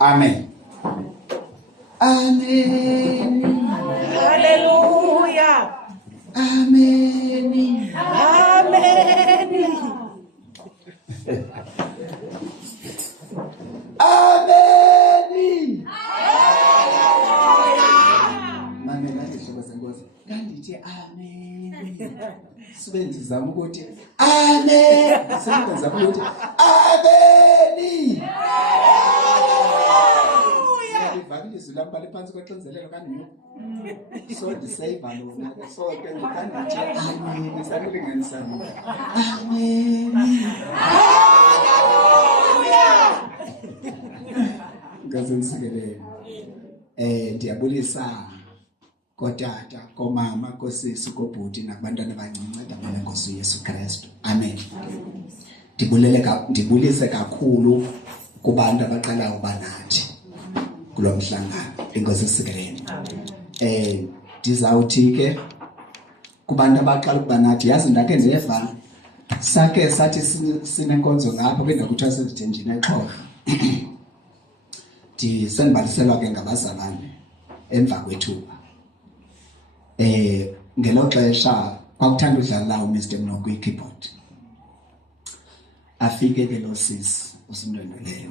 Amen. Amen. Hallelujah. Amen. Amen. Amen. Mamela ishoba senkosi. Kandithi amen. Sibenzi zama ukuthi amen. Sibenza ukuthi amen. Ivakilizwi lapha lephansi kwaxinzelelo kanini. So disave lona. So ke kandithi amen. Sakulinganisa. Amen. Ngazenisikele. Ndiyabulisa kotata, komama, kosisi, kobhuti nakubantwana abancinci ndabona Nkosi Yesu Kristu. Amen. Ndibulise kakhulu kubantu abaqala uba nathi kulo mhlangano. Inkosi isikeleni. Ndizawuthi ke kubantu abaqala ukuba nathi, yazi ndakhe ndeva sake sathi sinenkonzo ngapha bendakuthiwa sezithenjini eXhosa. Sendibaliselwa ke ngabazalwane emva kwethuba. Ngelo xesha kwakuthanda udlala uMr Mnoko kwi-keyboard. Afike ke lo sis usimndwendweleyo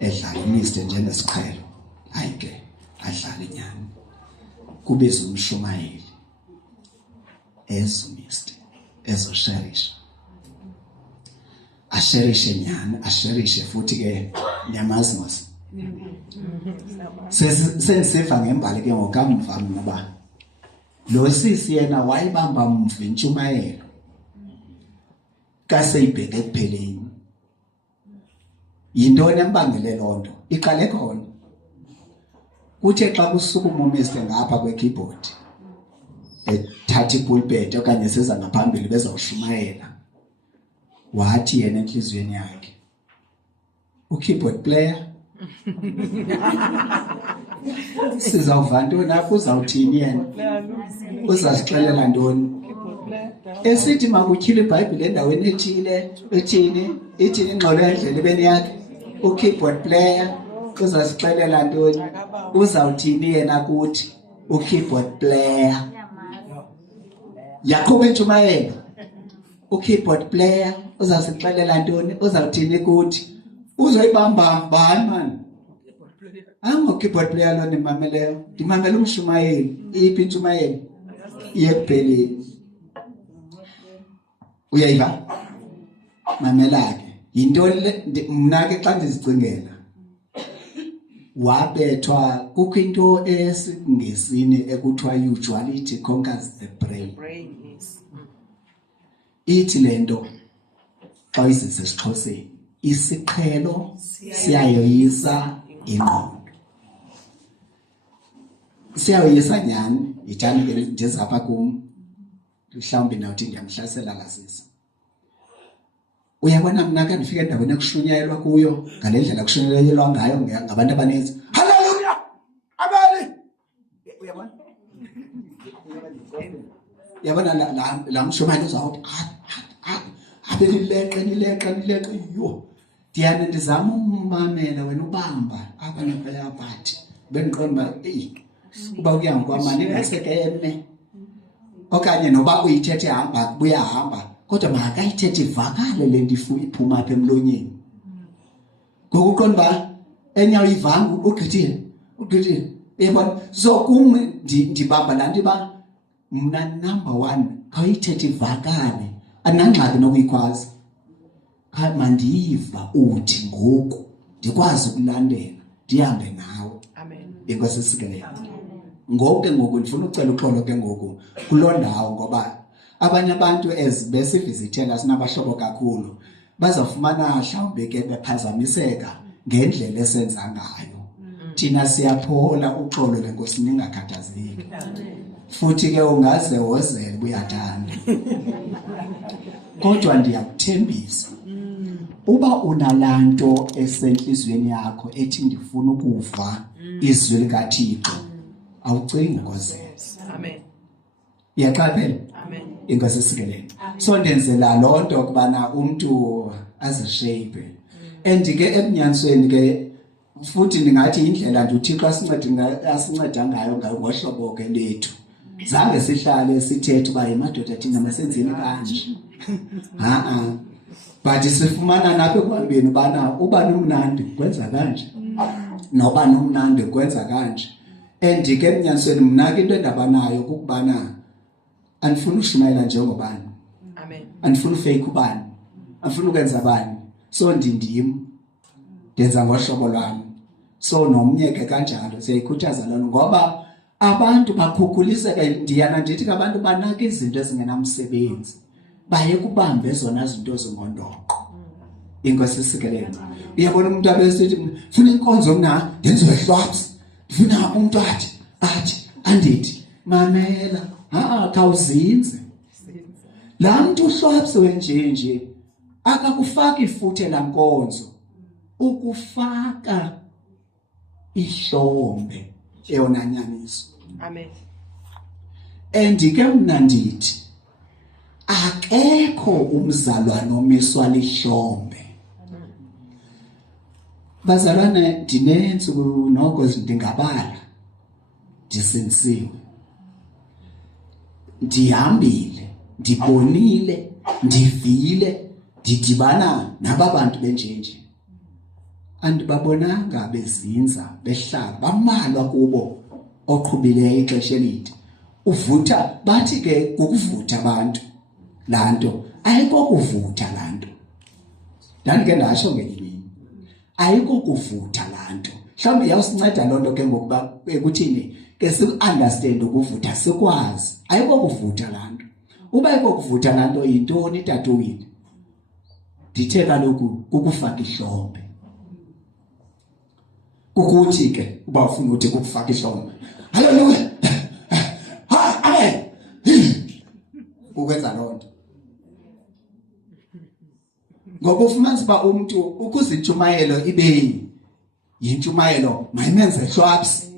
edlala uMr njengesiqhelo. Hayi ke adlala nyani. Kubiza umshumayeli ezuMr ezosherisha. Asherishe nyani, asherishe futhi ke nyamazimos. Sesiva ngembali ke ngokamva ngoba lo sisi yena wayibamba mva intshumayelo kaseyibheke kupheleni. Yintoni embangele lonto? Iqale khona. Kuthe xa kusukuma uMr ngapha kwe-keyboard ethatha ipulpit okanye seza ngaphambili bezawushumayela, wathi yena enhliziyweni yakhe, u-keyboard player sizawuva ntoni apho, uzawuthini yena, uzasixelela ntoni? Esithi makutyhile iBhayibhile endaweni ethini ingxolo endlelebeni yakhe, u-keyboard player uzasixelela ntoni? Uzawuthini yena kuthi u-keyboard player? Yakho bentshumayelo, u-keyboard player uzasixelela ntoni? Uzawuthini kuthi? Uzoyibamba bani man? Keyboard player lo ndimameleyo, ndimamela umshumayeli. Iphi intshumayeli? Yekupheleni. Uyayiva? Mamela ke. Yintoni le mna ke xa ndizicingela? Wabethwa kukho into esiNgesini ekuthiwa usuality conquers the brain. Ithi lento xa uyisise esiXhoseni, isiqhelo siyayoyisa ingqondo. Siyayoyisa nyani, yithani ke ndizapha kum. Mhlawumbi nawuthi ndiyamhlasela lasisa. Uyabona mna ke ndifika endaweni ekushunyayelwa kuyo ngale ndlela kushunyayelwa ngayo ngabantu abaninzi. Haleluya! Amen. Uyabona? Yabona la mshumayeli uzawuthi abelileqa yo. Ndiyane ndizama ummamela wena ubamba abanye bayabathi. Bendiqonda uba kuya ngokwamani ngasekeme. Okanye noba uyithethe hamba kubuya hamba, kodwa makayithethe ivakale le nto iphuma apha emlonyeni. Ngoku uqonda enyawo ivanga ugqithile. Yabona, so kum ndibamba laa nto iba mna number 1 khawuyithethe ivakale. Anangxaki nokuyikwazi. Mandiyiva uthi ngoku ndikwazi ukulandela ndihambe nawe. Amen. Inkosi isikelele. Ngoku ndifuna ucela uxolo ke ngoku kuloo ndawo, ngoba abanye abantu besivizithela sinabahlobo kakhulu bazawufumana mhlawumbe ke bephazamiseka ngendlela esenza ngayo. Thina siyaphola, uxolo lenkosi ningakhathazeki. Futhi ke ungaze wozele uyathanda. Kodwa ndiyakuthembisa uba unalanto esenhlizweni yakho ethi ndifuna ukuva izwi likaThixo, awucingi ngozela. Amen. Iyaqaphela? Amen. Inkosi isikelele. So ndenzela lonto kubana umuntu azishape. And ke ebunyanisweni ke futhi ndingathi indlela nje uThixo asinceda ngayo ngohlobo ke lethu zange sihlale sithethe uba yemadoda thina masenzeni kanje but sifumana napho ekubambeni bana uba nomnandi kwenza kanje noba nomnandi kwenza kanje and ke emnyanisweni mna ke into endabanayo kukubana andifuna ushumayela njengobani amen andifuna ufake ubani andifuna ukwenza bani so ndim ndenza ngohlobo lwami so nomnye ke kanjalo siyayikhuthaza lona ngoba abantu bakhukhuliseka ndiyana ndithi ke abantu banaka izinto ezingenamsebenzi baye kubambe zona izinto zingondoqo inkosi sikelele uyabona umuntu abesithi ufuna inkonzo mna ndenze ehlwaps ndifuna umuntu athi andithi mamela khawuzinze la muntu uhlwaps wenjenje akakufaka ifuthe la nkonzo ukufaka ihlombe eyona nyaniso amen andike mna ndithi akekho umzalwane omiswa lihlombe bazalwane dinensuku noko ndingabala ndisinsiwe ndihambile ndibonile ndivile ndidibana nababantu benjenje andibabonanga bezinza behlala bamalwa kubo oqhubileyo ixesha elide uvutha bathi ke ukuvutha abantu lanto ayiko kuvutha lanto ndandike ndasho ngelimini ayiko kuvutha lanto mhlawumbe yawusinceda lonto ke ngokuba ekuthini ke si-understand ukuvutha sikwazi ayiko kuvutha lanto uba ayiko kuvutha lanto yintoni tatowile ndithe kaloku kukufaka ihlombe ukuthi ke uba ufuna uthi kukufaka ihlombe haleluya amen ukwenza lonto ngoba ufumanisa uba umuntu ukuze intshumayelo ibe yintshumayelo mayimenze hlwaps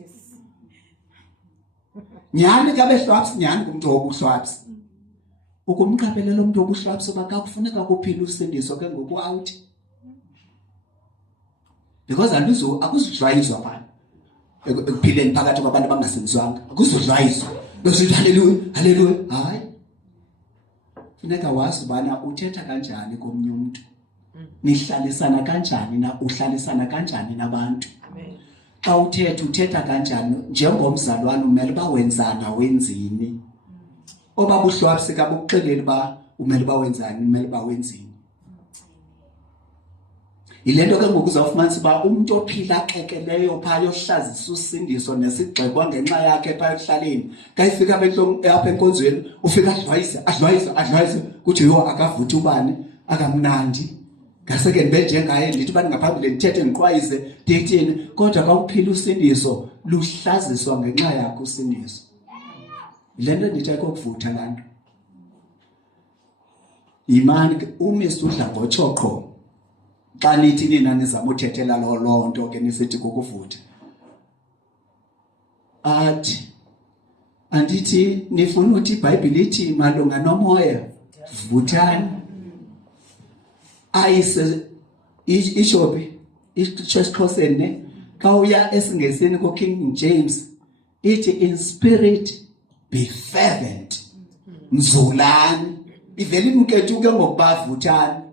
nyani kabe hlwaps nyani kumuntu wobuhlwaps ukumqapelela umuntu wobuhlwaps uba kakufuneka kuphila usindiso ke ngoku out because akuzujwayizwa phana ekuphileni phakathi kwabantu abangasindiswanga akuzujwayizwa besithi haleluya haleluya hayi funeka wazi ubana uthetha kanjani komnye umuntu nihlalisana kanjani uhlalisana kanjani nabantu amen xa uthetha kanjani njengomzalwane umele bawenzana wenzini obabuhlwapsi kabukuxelela ba umele bawenzani umele bawenzini ilento ke ngoku uzawufumanisa uba umuntu ophila xekeleyo phaya yohlazisa usindiso nesigxekwa ngenxa yakhe phaya ekuhlaleni kayifika apha enkonzweni ufika adlwayise kuthi yo akavuthi ubani akamnandi ngaseke ndibe njengaye ndithi ubani ngaphambili ndithethe ndiqwayise ndithini kodwa kawuphila usindiso luhlaziswa ngenxa yakhe usindiso ilento ndithi ayikokuvutha lanto yimani umisi udla ngotshoqho xa nithi nina nizama uthethela loo nto ke nisithi kukuvutha andithi nifuna uthi iBhayibhile ithi malunga nomoya vuthani ayise ishopi isiXhoseni ne xa uya esiNgesini ko King James ithi in spirit be fervent mzulani ivele imketuke ngokuba vuthani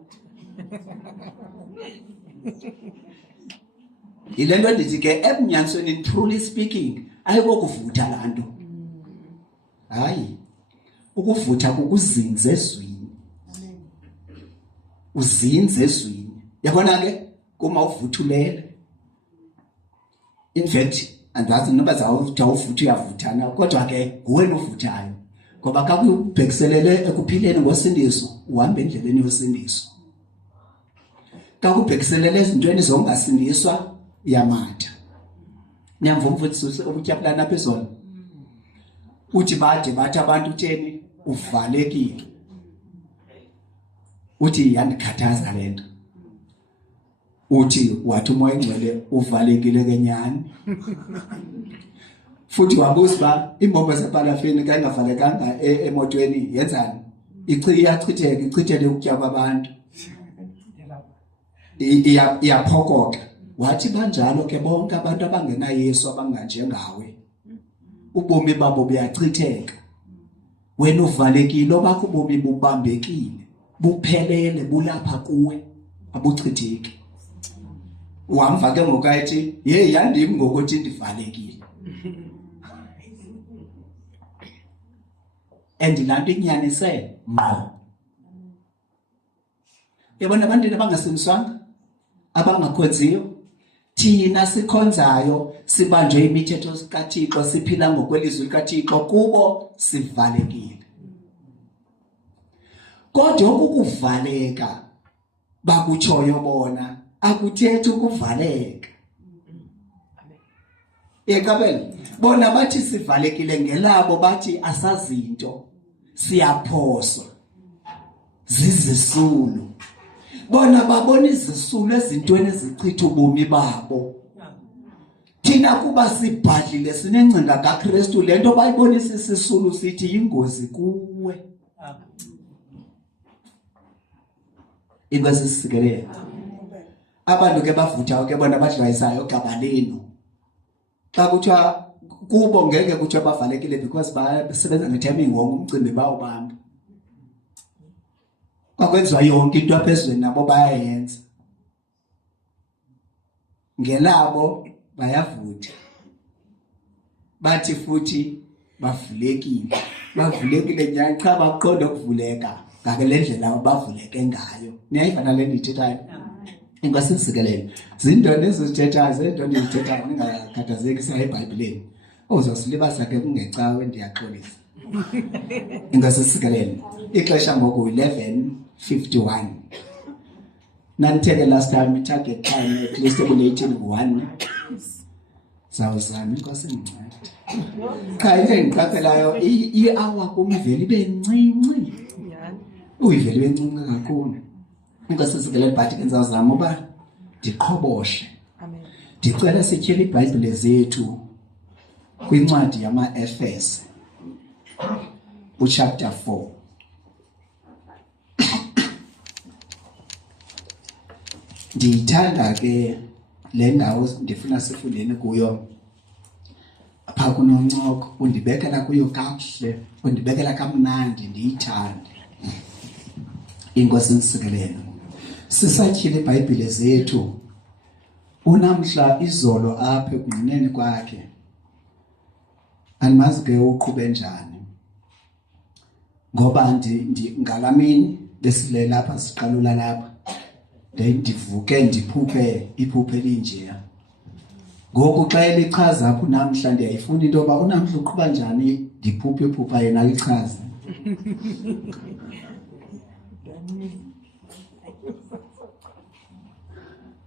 ilento ndithi ke ebunyanisweni truly speaking ayiko kuvutha lanto hayi ukuvutha kukuzinza ezwini uzinze ezwini yabona ke kuma uvuthulele in fact andazi noba zawuvutha uyavuthana kodwa ke nguwe novuthayo ngoba kakubhekiselele ekuphileni ngosindiso uhamba endleleni yosindiso kakubhekiselele ezintweni zongasindiswa yamatha nyamva umfundisi ubutyapulana phezolo uthi bathi abantu utheni uvalekile uthi yandikhathaza lento uthi wathi umoya engcwele uvalekile kenyani futhi wabuza ba imbombo zeparafini kayingavalekanga emotweni yenzani ichitheke ichithele ukutya kwabantu iyaphokoka wathi banjalo ke bonke abantu abangena Yesu abanganjengawe ubomi babo buyachitheka wena uvalekile obakho ubomi bubambekile buphelele bulapha kuwe abuchitheki wamva ke ngokayithi hey yandimi ngokuthi ndivalekile andilanto inyanise ngqo yabona abantu abangasimswanga abangakhonziyo thina sikhonzayo sibanjwe imithetho kaThixo siphila ngokwelizwi likaThixo kubo sivalekile kodwa ukuvaleka bakutshoyo bona akuthethi ukuvaleka yekabela bona bathi sivalekile ngelabo bathi asazinto siyaphoswa zizisulu bona babona izisulu ezintweni ezichitha ubomi babo thina kuba sibhadlile sinengcinga kaKristu lento bayibonisa isisulu sithi ingozi kuwe ingozi sisikele abantu ke bavuthayo ke bona badlayisayo gabaleno xa kuthiwa kubo ngeke kuthiwa bavalekile because basebenza ngetiming wonke umcimbi bawubamba kwakwenziwa yonke into aphezweni nabo bayayenza ngelabo bayavutha bathi futhi bavulekile nyanga cha baqonda ukuvuleka ngale ndlela abavuleke ngayo niyayifana le ndithethayo ingasizikelele zinto nezithethayo zinto ndizithethayo ningakhathazekisa eBhayibhelini uzosilibaza ke kungecawe ndiyaxolisa ingasizikelele ixesha ngoku 11:51 nanteke last time target time at least ebulating 1 zawuzama inkosi incane cha into engiqaphelayo i-hour kumveli bencinci uyiveli bencinci kakhulu ingasizikelele but ngizawuzama uba ndiqhoboshe amen ndicela sityhele iBhayibhile zethu kwincwadi yama-Efese chapter 4 ndiyithanda ke le ndawo ndifuna sifundeni kuyo apha kunoncoko undibekela kuyo kakuhle undibekela kamnandi ndiyithande inkosi insikelelo sisatyhile iBhayibhile zethu unamhla izolo apha ekungqineni kwakhe andimazi ke uqhube njani ngoba ngalamini besilela lapha siqalula lapha ndivuke ndiphuphe iphuphe elinjeya ngoku xa elichaza apho namhla ndiyayifuna into yoba unamhla uqhuba njani ndiphuphe iphupha yena lichaza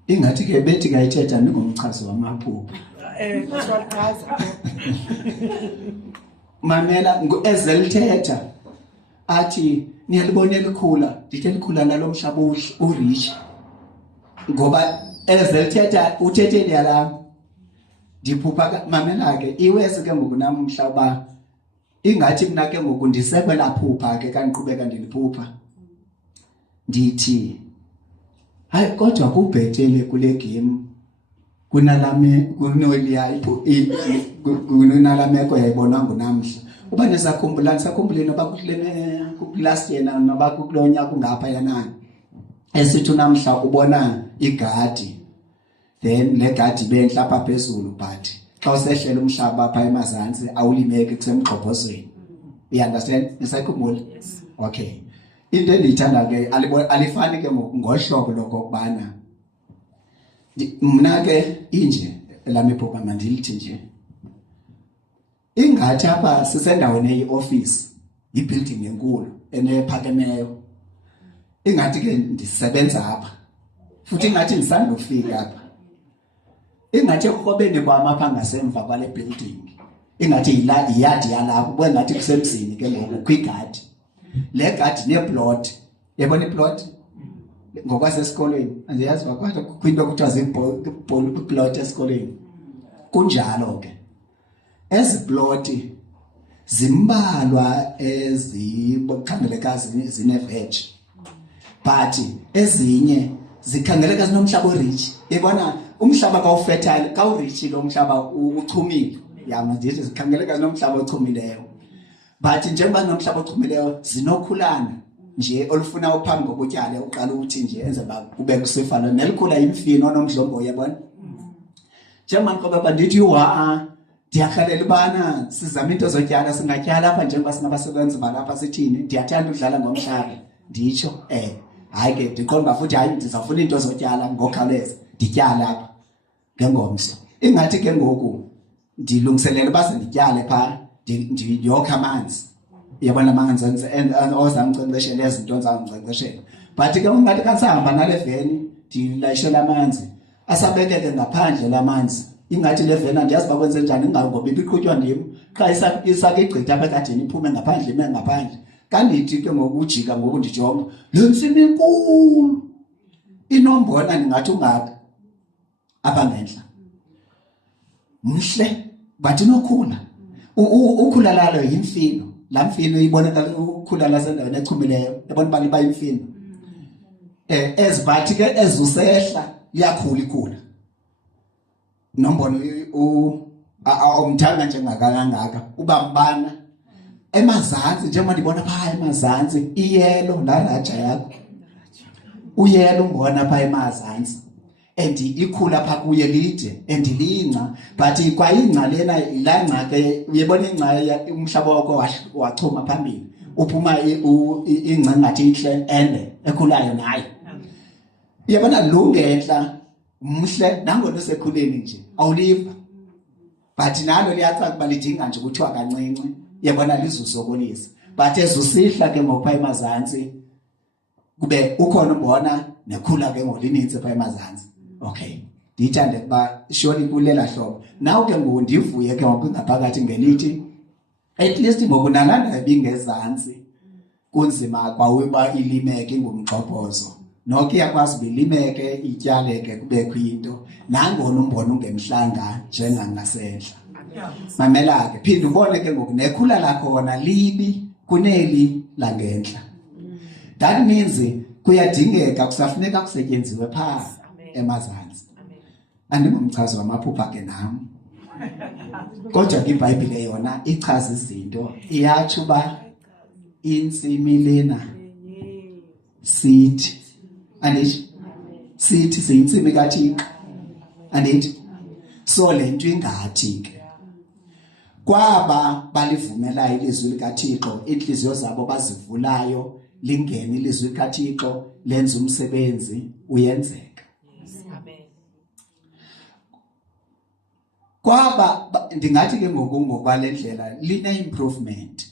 ingathi ke bethi kayithetha ningomchazo wamaphupha Kuchaza mamela ezelithetha athi niyalibona elikhula ndithi elikhula nalomhlaba urich ngoba ezelithetha uthetheni yalami ndiphupha mamela ke iwese ke ngokunamhla uba ingathi mina ke ngoku ndisekwela phupha ke kaniqhubeka ndiliphupha ndithi hayi kodwa kubhetele kule game kunalameko yayibona ngonamhla uba nisakhumbuleni noba last year noba kulo nyaka ungapha yanani esithi namhla ubona igadi then le gadi benhla apha phezulu but xa usehlela umhlaba apha emazantsi awulimeke kusemgxobhozweni you understand nisayikhumbula okay into endiyithanda ke alifani ke ngohlobo lokubana mna ke inje lami iphupha mandilithi nje ingathi apha sisendaweni eyi-office i-building enkulu enephakemeyo ingathi ke ndisebenza apha futhi ingathi ndisandofika apha ingathi ekurhobeni kwam apha ngasemva kwale building ingathi iyadi yalapho kuba ngathi kusemzini ke ngoku kwigadi le gadi neplot yabona iplot ngokwasesikolweni andiyazi bakwatha kwinto kuthiwa ziplot esikolweni kunjalo ke eziploti zimbalwa ezikhangeleka zineveg but ezinye zikhangeleka zinomhlaba orich yabona umhlaba kawufertile kawurichile umhlaba uchumile yama ndithi sikhangeleka nomhlaba ochumileyo but njengoba nomhlaba ochumileyo zinokhulana nje olufuna uphambi kokutyala uqala uthi nje enze ba kube kusifana nelikhula imfino nomdlombo uyabona njengoba ngoba bandithi ndiyakhalela bana sizama into zotyala singatyala apha njengoba sinabasebenzi balapha sithini ndiyathanda udlala ngomhlaba nditsho hayi ke ndiqonda futhi hayi ndizafuna into zotyala ngokhawuleza ndityala apha ngengomso ingathi ke ngoku ndilungiselela base ndityale pha ndiyokha amanzi yabona amanzi ozamnkcenkceshela izinto ozamnkcenkceshela but ke ungathi kasihamba nale veni ndilayishela amanzi asabekeke ngaphandle lamanzi ingathi le veni andiyazi bakwenze njani ngoba ibiqhutywa ndim xa isakigqitha apha ekadeni iphume ngaphandle ime ngaphandle kandithi ke ngokujika ngoku ndijonga le ntsimi inkulu inombona ningathi ungaka apha ngenhla mhle bathi nokhula ukhula lalo yimfino la mfino ibonakala ukhula lasendaweni echumileyo yabona bali bayimfino ezibathi ke ezusehla liyakhula ikhula nombona umthanga njengakangaka ubambana emazantsi njengoba ndibona pha emazantsi iyelo la raja yakho uyelo umbona pha emazantsi and ikhula pha kuye lide and lingca but kwayingca lena ilangca ke uyabona ingca umhlaba wakho wachuma phambili uphuma ingca ngathi inhle ende ekhulayo nayo uyabona lungenhla mhle nangona usekhuleni nje awuliva but nalo liyacaca kuba lidinga nje ukuthiwa kancinci uyabona lizusokolisa but ezusihla ke ngopha emazantsi kube ukhona umbona nekhula ke ngolinintsi pha emazantsi okay ndithande kuba shoni kulela hlobo naw ke ngondivuye ke ngokungaphakathi ngelithi at least ngokunalanda ebingezantsi kunzima kwawuba ilimeke ngumxhophozo nokho iyakwazi ubilimeke ityaleke kubekho into nangona umbona ungemhlanga njengangasehla mamela ke phinda ubone ke ngoku nekhula lakhona libi kuneli langenhla that means kuyadingeka kusafuneka kusetyenziwe pha emazantsi andingumchazi wamaphupha ke nami kodwa ke iBhayibhile yona ichaza izinto iyatsho uba intsimi lena sithi andithi sithi siyintsimi kaThixo andithi so lento ingathi ke kwaba balivumela ilizwi likaThixo inhliziyo zabo bazivulayo lingene ilizwi likaThixo lenza umsebenzi uyenzeka kwaba ndingathi ke ngokwalendlela line improvement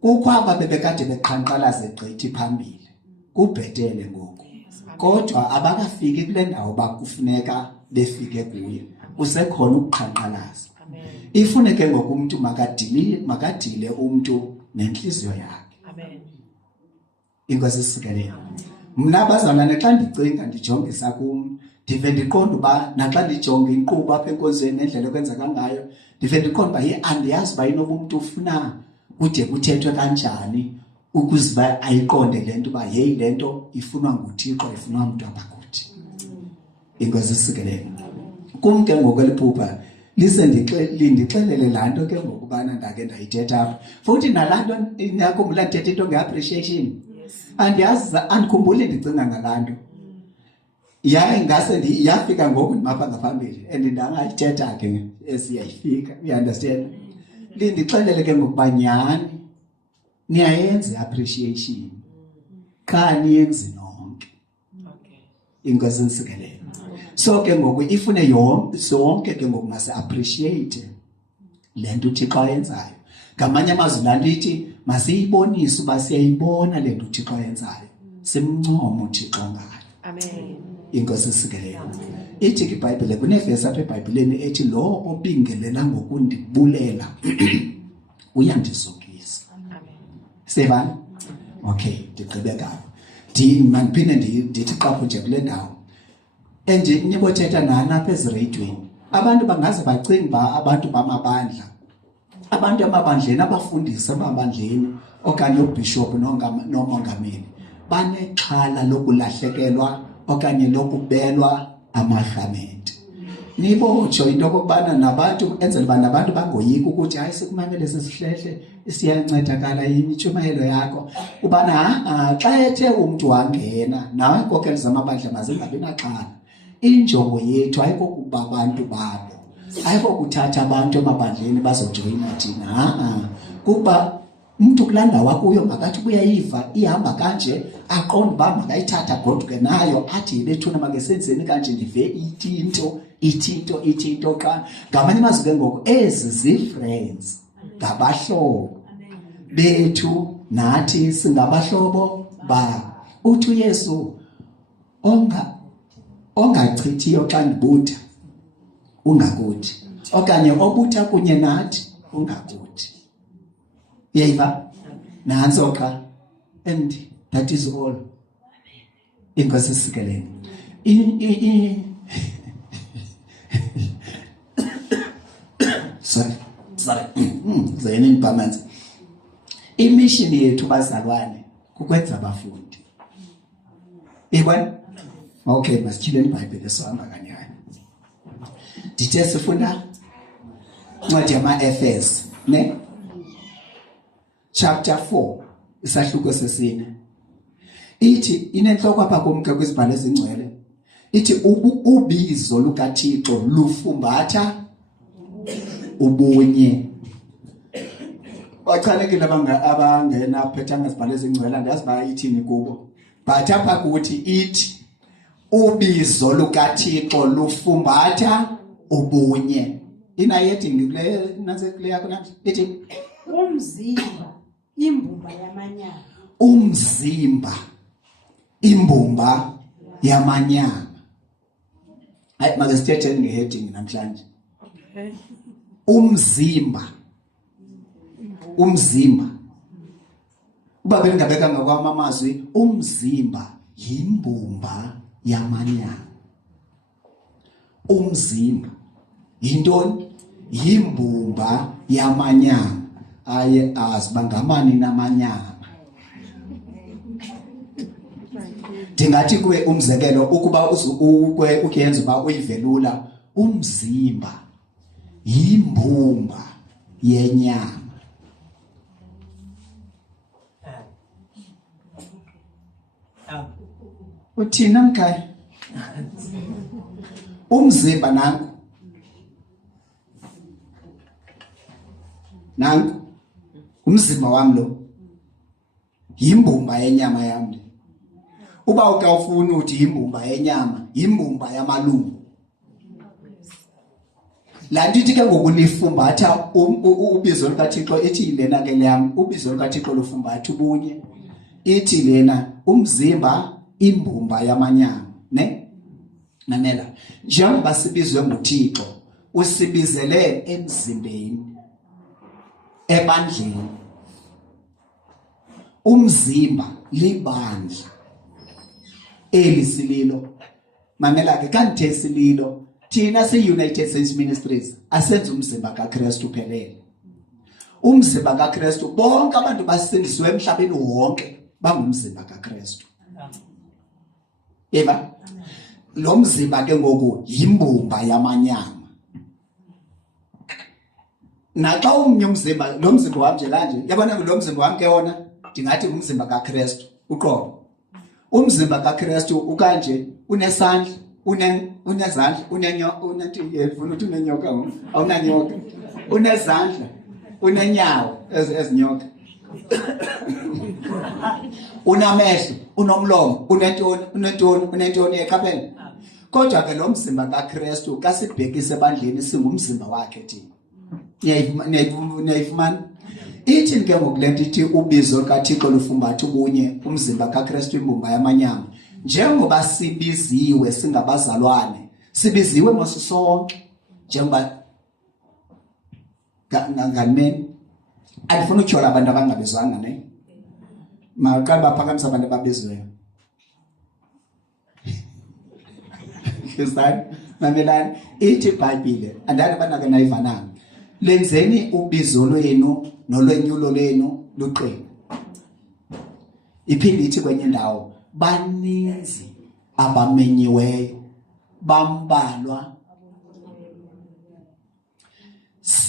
kukwaba bebekade beqhankqalaze gqithi phambili kubhetele ngoku kodwa abakafiki kule ndawo bakufuneka befike kuyo kusekhona ukuqhankqalaza ifuneke ngoku umuntu makadile umuntu nenhliziyo yakhe amen inkosi sikelele mna bazalwane xa ndicinga ndijongisa kum ndive ndiqonda uba naxa ndijonga inkqubo apha enkonzweni nendlela ekwenzeka ngayo ndive ndiqonda uba andiyazi uba inoba umuntu ufuna kude kuthethwe kanjani ukuze uba ayiqonde le nto uba yeyi le nto ifunwa nguThixo ifunwa umntu abakuthi inkosi sikelele kum ke ngokweliphupha lise ndixelele laa nto ke ngokubana ndake ndayithetha apha futhi nalaa nto ndiyakhumbula ndithetha into nge-appreciation andiyazi andikhumbuli ndicinga ngalaa nto yaye ngase yafika ngoku ndimapha ngaphambili and ndangayithetha ke esiyayifika uyanderstand ndixelele ke ngokuba nyhani niyayenza appreciation qha niyenzi nonke inkosi nisikelele so ke ngoku ifune sonke ke ngoku ngase appreciate le nto uThixo ayenzayo ngamanye amazwi laa nto ithi masiyibonise uba siyayibona le nto uThixo ayenzayo simncome uThixo ngayo amen inkosi sikelele ithi ke iBhayibhile kunevesi apha eBhayibhileni ethi lo obingelela ngokundibulela uyandizokisa amen sevana okay ndigqibeka mandiphinde ndithi qapho nje kule ndawo nibothetha nani apha ezireyidweni abantu bangaze bacinga uba abantu bamabandla abantu amabandleni abafundisi amabandleni okanye ubishop nomongameli banexhala lokulahlekelwa okanye lokubelwa amahlamente nibotsho into okubana nabantu enzela bana abantu bangoyika ukuthi hayi sikumamele sesihlehle siyancedakala intshumayelo yakho ubana xa ethe umuntu wangena nawe inkokeli zamabandla mazingabi naxhala. Injongo yethu ayikokuba abantu babo, ayikokuthatha abantu emabandleni bazojoyina thina. Kuba umuntu kulanda wakuyo makathi kuyayiva ihamba kanje aqonda uba makayithatha goduke nayo athi bethuna makesenzeni kanje ndive ithinto xa ngamanye amazwi ke ngoku ezi zii-friends ngabahlobo bethu nathi singabahlobo ba uthi uYesu ongachithiyo xa ndibutha ungakuthi okanye obutha kunye nathi ungakuthi. Yeyiva nanso xa and that is all. Inkosi sikeleni sorry zayini impamanzi. Imission yethu bazalwane kukwenza abafundi. Yebona? Okay, masityhileni iBhayibhile sohamba kanyana. Dithe sifunda ncwadi yama-Efes ne chapter 4 isahluko sesine. Ithi inenhloko apha kumke kwizibhalo ezingcwele. Ithi ubizo lukaThixo lufumbatha ubunye. Bachanekile abangena phethanga izibhalo ezingcwele andazi bayithini kubo. But apha kuthi ithi ubizo lukaThixo lufumbatha ubunye. Inayedingi kule nansekule yakho namhlanje ithi umzimba imbumba yamanyama. Umzimba imbumba yamanyama. Hayi make sithethe ngeheading namhlanje. Umzimba uba bengabeka ngokwamazwi umzimba yimbumba yamanyama. Umzimba yintoni? Yimbumba yamanyama. Aye azibangamani namanyama. Ndingathi kuwe umzekelo ukuba ukuyenza uba uyivelula umzimba yimbumba yenyama. Uthina mkhaya? Umzimba nangu umzimba wami lo yimbumba yenyama yami. Uba ukawufuna uthi yimbumba yenyama, yimbumba yamalungu. La ndithi ke ngokulifumbatha ubizo likaThixo ithi lena ke leyam ubizo likaThixo lufumbatha ubunye. Ithi lena umzimba imbumba yamanyama ne namela njengoba sibizwe nguThixo usibizele emzimbeni ebandleni. Umzimba libandla elisililo. Mamela ke kanthe sililo thina si-United Saints Ministries asenza umzimba kaKristu uphelele. Umzimba kaKristu bonke abantu basindiswe emhlabeni wonke bangumzimba kaKristu. Eva lo mzimba ke ngoku yimbumba yamanyama. Naxa umnye umzimba lo mzimba wami nje kanje yabona lo mzimba wami ke wona ndingathi umzimba kaKristu uqobo. Umzimba kaKristu ukanje unesandla unezandla unenyoka awunanyoka unezandla unenyawo ezinyoka unamehlo unomlomo unentoni ekhapeni. Kodwa ke lo mzimba kaKristu kasibhekise ebandleni singumzimba wakhe thina. Niyayifumana? Ithi ke ngokulento ithi ubizo likaThixo lufumbatha ubunye umzimba kaKristu imbumba yamanyama. Njengoba sibiziwe singabazalwane sibiziwe mosisonke njengoba nganimeni andifuna ukutyhola abantu abangabizwanga ne maqala baphakamisa abantu ababiziweyo. Khizani mamelani ithi iBhayibhile andani banake nayivananga lenzeni ubizo lwenu nolwenyulo lwenu luqine. Iphinde ithi kwenye indawo baninzi abamenyiweyo bambalwa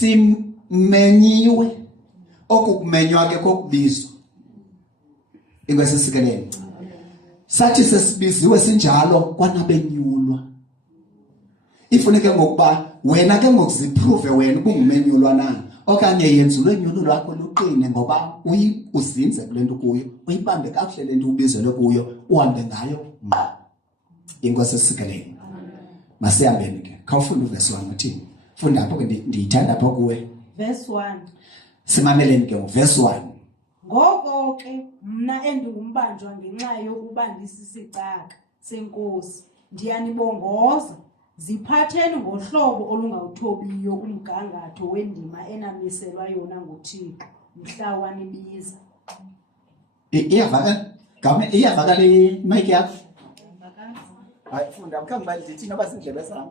simenyiwe okukumenywa ke kokubizwa ingwesisikeleni sathi sesibiziwe sinjalo kwanabenyulwa ifuneke ngokuba wena ke ngokuziprove wena ubungumenyulwa na okanye yenzulwe inyulo lwakho luqine ngoba uzinze kulento kuyo uyibambe kakuhle lento ubizelwe kuyo uhambe ngayo ingwesisikeleni masihambeni ke khawufunda uverse 1 uthini funda apho ke ndiyithanda apho kuwe verse 1 simameleni ke verse 1 ngoko ke mna endingumbanjwa ngenxa yokuba ndisisicaka senkosi ndiyanibongoza ziphatheni ngohlobo olungawuthobiyo umgangatho wendima enamiselwa yona nguThixo mhla wanibiza iyavakala imike yakho hayi funda mkhambi bandithi noba sindlebe sami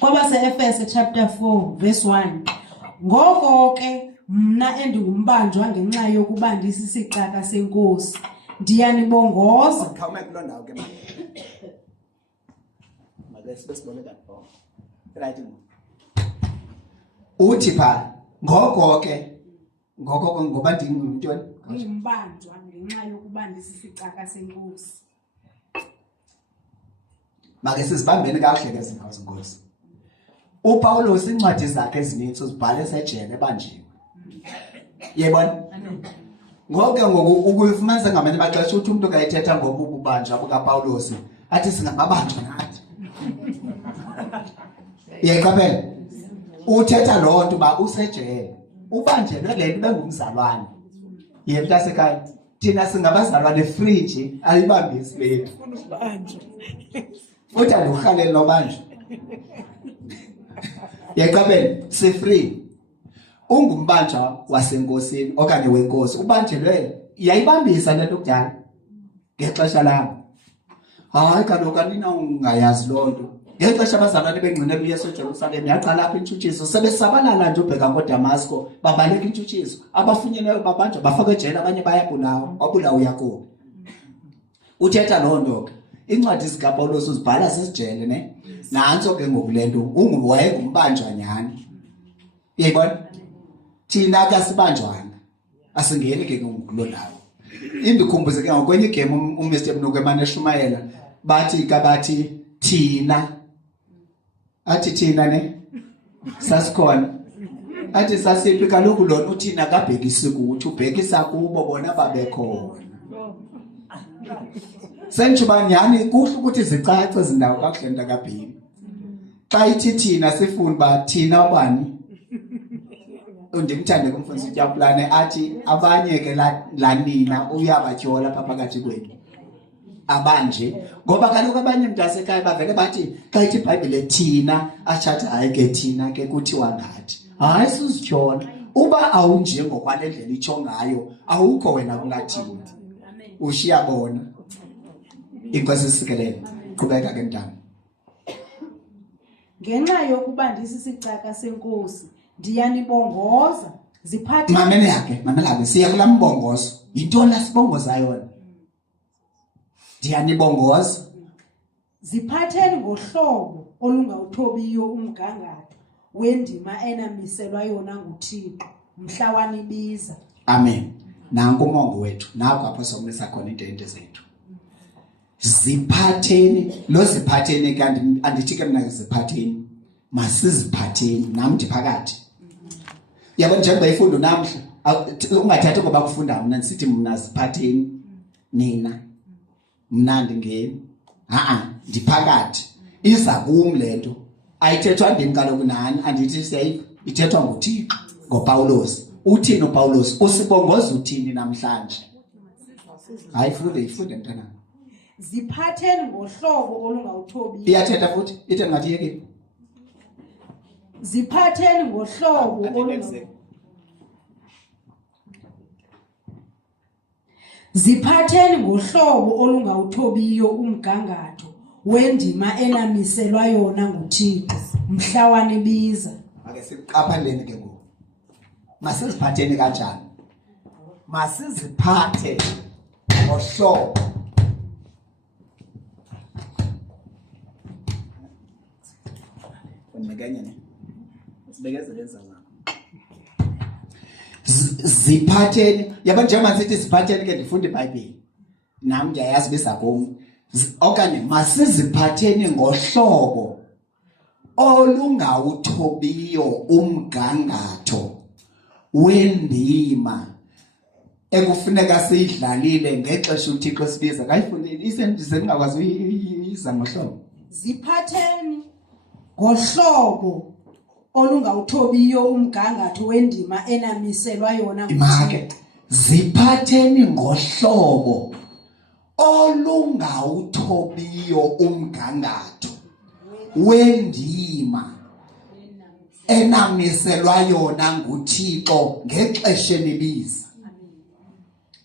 kwabase-Efese chapter 4 verse 1 ngoko ke mna endingumbanjwa ngenxa yokuba ndisisicaka senkosi ndiyanibongoza khawume kuloo ndawo ke uthi pha ngoko ke ngoba ndingumntwana ngumbanjwa ngenxa yokuba ndisisicaka senkosi make sizibambeni kakuhle ke zindawo zenkosi uPawulos incwadi zakhe ezininzi uzibhala esejele ebanjiwe yebona ngoku ukuyifumanisa ngamanye amaxesha uthi umuntu kayithetha ngobu bubanjwa bukaPawulos athi singababanjwa nathi yeqaphela uthetha loo nto uba usejele ubanjelwe le nto bengumzalwane yemntasekhaya thina singabazalwane free nje ayibambisi lethu futhi andikuhalela nobanjwa yeqaphela si-free ungumbanjwa wasenkosini okanye wenkosi ubanjelwe yayibambisa lento kudala ngexesha lami hayi kaloku anina ungayazi loo nto ngexesha abazalwane bengqinela uyesu eJerusalem yaqala apha intshutshiso sebesabalala nje ubheka ngoDamasko babaleka intshutshiso abafunyeneyo babanjwa bafaka ejele abanye bayabulawa wabulawa uYakobi uthetha loo nto ke incwadi zikaPawulos uzibhala sisijele ne nantso ke ngokulento wayengumbanjwa nyani uyayibona thina akasibanjwanga asingeni ke kuloo ndawo indikhumbuze ke ngokwenye igame uMr Mnuku emane eshumayela bathi thina athi thina ne sasikhona athi sasiphi kaloku lona uthina kabhekisi kuthi ubhekisa kubo bona babekhona senjubanyani kuhle ukuthi zicace izindawo kakuhle ntakabhili xa ithi thina sifuna ba thina ubani undimthande kumfundisi uTyaplane athi abanye ke la nina uyabatyola pha phakathi kwenu abanje ngoba kaloku abanye mntasekhaya bavele bathi xa ithi iBhayibhile thina achathi hayi ke thina ke kuthiwa ngathi hayi sizityhola uba awunje ngokwale ndlela itsho ngayo awukho wena kulathini ushiya bona inkosi isikelele qhubeka ke ntana ngenxa yokuba ndisisicaka senkosi ndiyanibongoza ziphathe mamela siya kula mbongozo yintoni lasibongoza yona ndiyanibongoza ziphatheni ngohlobo olungawuthobiyo umgangatho wendima enamiselwa yona nguThixo mhla wanibiza amen nanku umongo wethu nakho apho somisa khona into zethu ziphatheni ziphatheni kanti andithi ke mina ziphatheni masiziphatheni nam ndiphakathi yabo njengoba ifundo namhla ungathathi ngoba kufunda mna nisithi mna ziphatheni nina mna ndingeni ndiphakathi iza kum lento ayithethwa ndim kaloku nani andithi siyayiva ithethwa nguThixo ngoPawulos uthini uPawulos usibongoza uthini namhlanje hayi ifunde mntana ziphatheni ngohlobo olungawuthobiyo iyathetha futhi ithi ngathi yeke ziphatheni ngohlobo ziphatheni ngohlobo olungawuthobiyo umgangatho wendima enamiselwa yona nguThixo mhla wanibiza ake siqapheleni ke ngoku masiziphatheni kanjani masiziphathe ngohlobo Ngibekanye ne. Sibekezele zama. Ziphatheni, yaba njengoba sithi ziphatheni ke ndifunda iBhayibheli. Nami ngiyayazi besabomu. Okanye masiziphatheni ngohlobo olungawuthobiyo umgangatho wendima ekufuneka siyidlalile ngexesha uThixo sibiza. Kayifundile isendizeni ngakwazi iza ngohlobo. Ziphatheni ngohlobo olungawuthobiyo umgangatho wendima enamiselwa yona Imake ziphatheni ngohlobo olungawuthobiyo umgangatho wendima enamiselwa yona nguThixo ngexesha elibiza.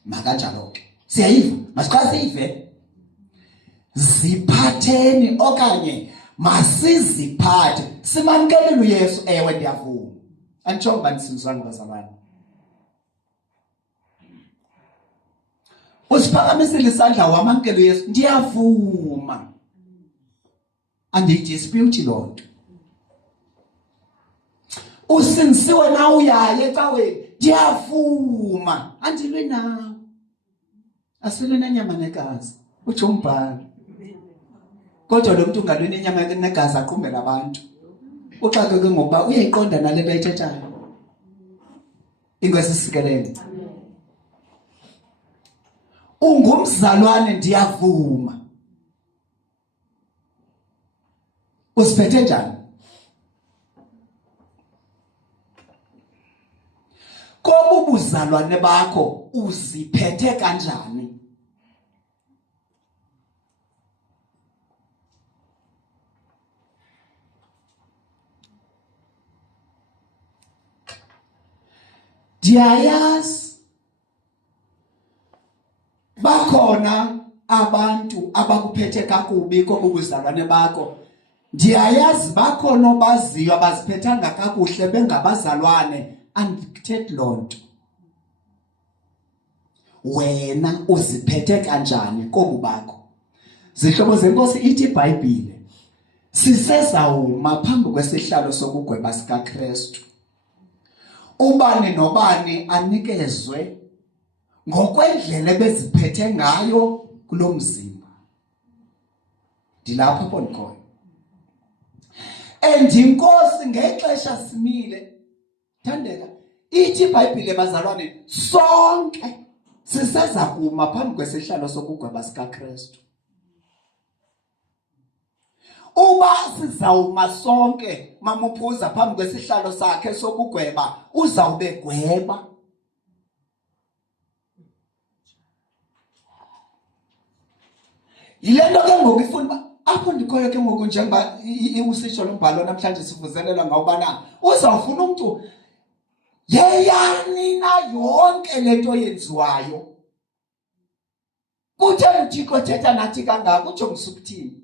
Makanjalo ke siyayiva masiqala siyive. Ziphatheni okanye masiziphathe simamkelele uYesu. Ewe ndiyavuma anditsho ngani sinzwana bazalwane. Usiphakamisile isandla wamamkele uYesu ndiyavuma. Andidispute lonto. Usinsiwe na uyaye ecaweni ndiyavuma. Andilwe nawe. Asilwe nenyama negazi utsho umbhalo. Kodwa lo muntu ungalwe nenyama negazi aqumbela abantu. Uxakeke ngokuba uyayiqonda nale nto ayithethayo. Inkosi sikelele. Ungumzalwane ndiyavuma. Usiphethe njani? Kobu buzalwane bakho uziphethe kanjani? Ndiyayazi bakhona abantu abakuphethe kakubi kobu buzalwane bakho. Ndiyayazi bakhona obaziyo abaziphethanga kakuhle bengabazalwane. Andikuthethi lonto. Wena uziphethe kanjani kobu bakho? Zihlobo zenkosi ithi iBhayibhile sisezawuma phambi kwesihlalo sokugweba sikaKristu. Ubani nobani anikezwe ngokwendlela beziphethe ngayo kulo mzimba. Dilapha ponkoyo. Inkosi ngexesha simile thandeka ithi iBhayibhile bazalwane sonke siseza kuma phambi kwesihlalo sokugweba sikaKristu. Uba sizawuma sonke mamuphuza phambi kwesihlalo sakhe sokugweba uzawube gweba. Yilento ke ngoku ifuna apho ndikhoyo ke ngoku njengoba usitsho lombhalo namhlanje sivuzelela ngawubana uzawufuna umuntu yeyani na yonke lento yenziwayo. Kuthe uThixo thetha nathi kangaka utsho ngisukuthini?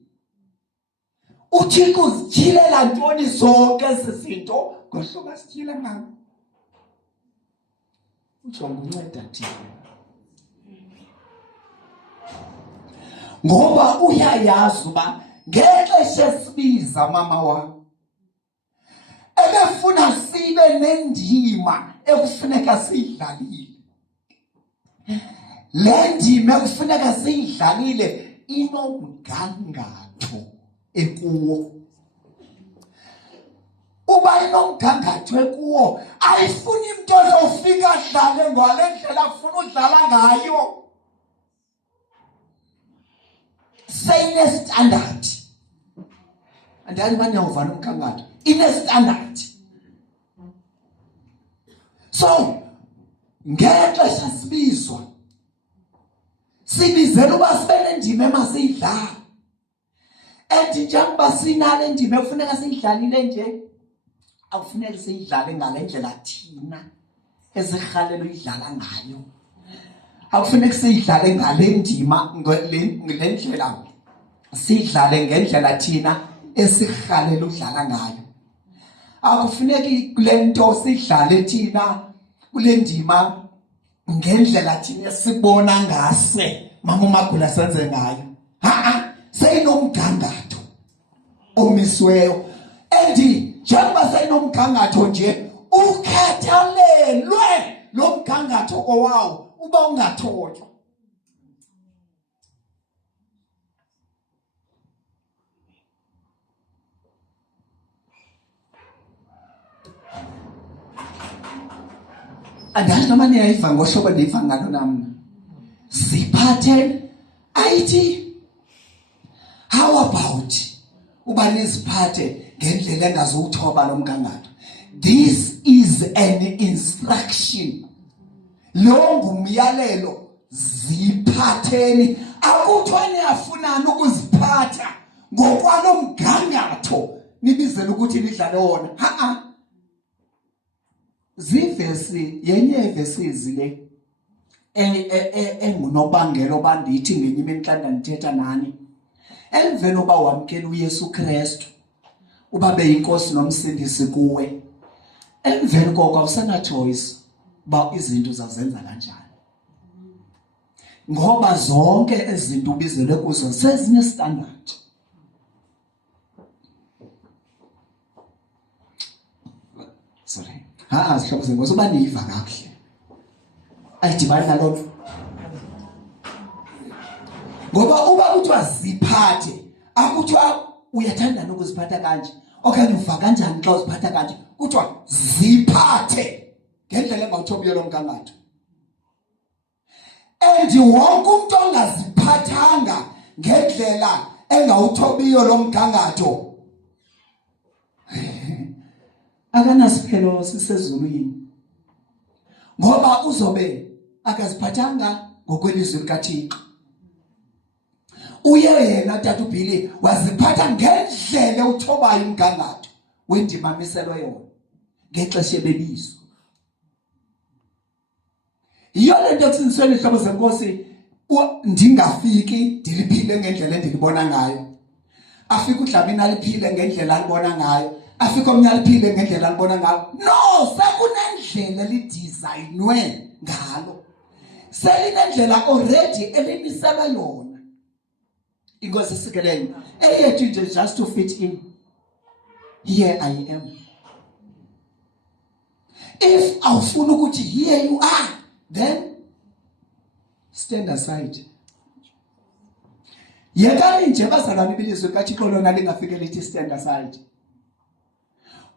Uthixo uzityilela ntoni zonke ezi zinto ngohlobo sityilela ngalo? Utsho ngunceda Thixo. Ngoba uyayazi uba ngexesha esibiza mama wami ebefuna sibe nendima ekufuneka siyidlalile. Le ndima ekufuneka siyidlalile inomgangatho ekuwo. Uba inomgangatho ekuwo ayifuni into ozofika dlale ngale ndlela afuna udlala ngayo. Sayine standard. Andani banyawuva nomgangatho. Ine standard. So ngexesha sibizwa sibizela uba sibe nendima emasiyidlala. Njengoba sinale ndima ekufuneka siyidlalile nje akufuneki siyidlale ngale ndlela thina ezirhalela uyidlala ngayo. Akufuneki siyidlale ngale ndima ngale ndlela sidlale ngendlela thina esirhalela udlala ngayo. Akufuneki kule nto sidlale thina kule ndima ngendlela thina esibona ngase mama uMagula senze ngayo. Seyinomgangatho omisweyo and njengoba seyinomgangatho nje ukhathalelwe lo mgangatho owawo uba ungathotywa. Andazi noma niyayiva ngohlobo endiyiva ngalo namna. Ziphatheni ayithi how about uba niziphathe ngendlela engazowuthoba lo mgangatho. This is an instruction. Lo ngumyalelo, ziphatheni. Akuthiwa niyafunana ukuziphatha ngokwalo mgangatho nibizela ukuthi nidlale wona. Zivesi yenye ivesi le engunobangela obandithi ngenye imini ndithetha nani. Emveni oba wamkela uYesu Kristu uba beyinkosi nomsindisi kuwe, emveni koko awusana choice ba izinto zazenza kanjani, ngoba zonke izinto ubizelwe kuzo sezine standard. Sorry, sihlobo zenkosi uba niyiva kakuhle ayidibani nalona. Ngoba uba kuthiwa ziphathe, akuthiwa uyathanda nokuziphatha kanje okanye uva kanjani xa uziphatha kanje, kuthiwa ziphathe ngendlela engawuthobiyo lo mgangatho. And wonke umuntu ongaziphathanga ngendlela engawuthobiyo lo mgangatho akanasiphelo sisezulwini, ngoba uzobe akaziphathanga ngokwelizwi likaThixo. Uye yena tata uBillie waziphatha ngendlela uthobayo umgangatho wendima amiselwe yona ngexesha ebebizwa. Yiyo lento ekusinisweni ihlobo zenkosi ndingafiki ndiliphile ngendlela endilibona ngayo, afike uDlamini aliphile ngendlela alibona ngayo, afike omnye aliphile ngendlela alibona ngayo. No, sekunendlela lidesignwe ngalo, selinendlela already elimiselwe yona. Inkosi sikeleyo eyethu nje just to fit in. Here I am. If awufuna ukuthi here you are, then stand aside. Yekani nje bazalwane bilizwe kaThixo lona lingafike lithi stand aside.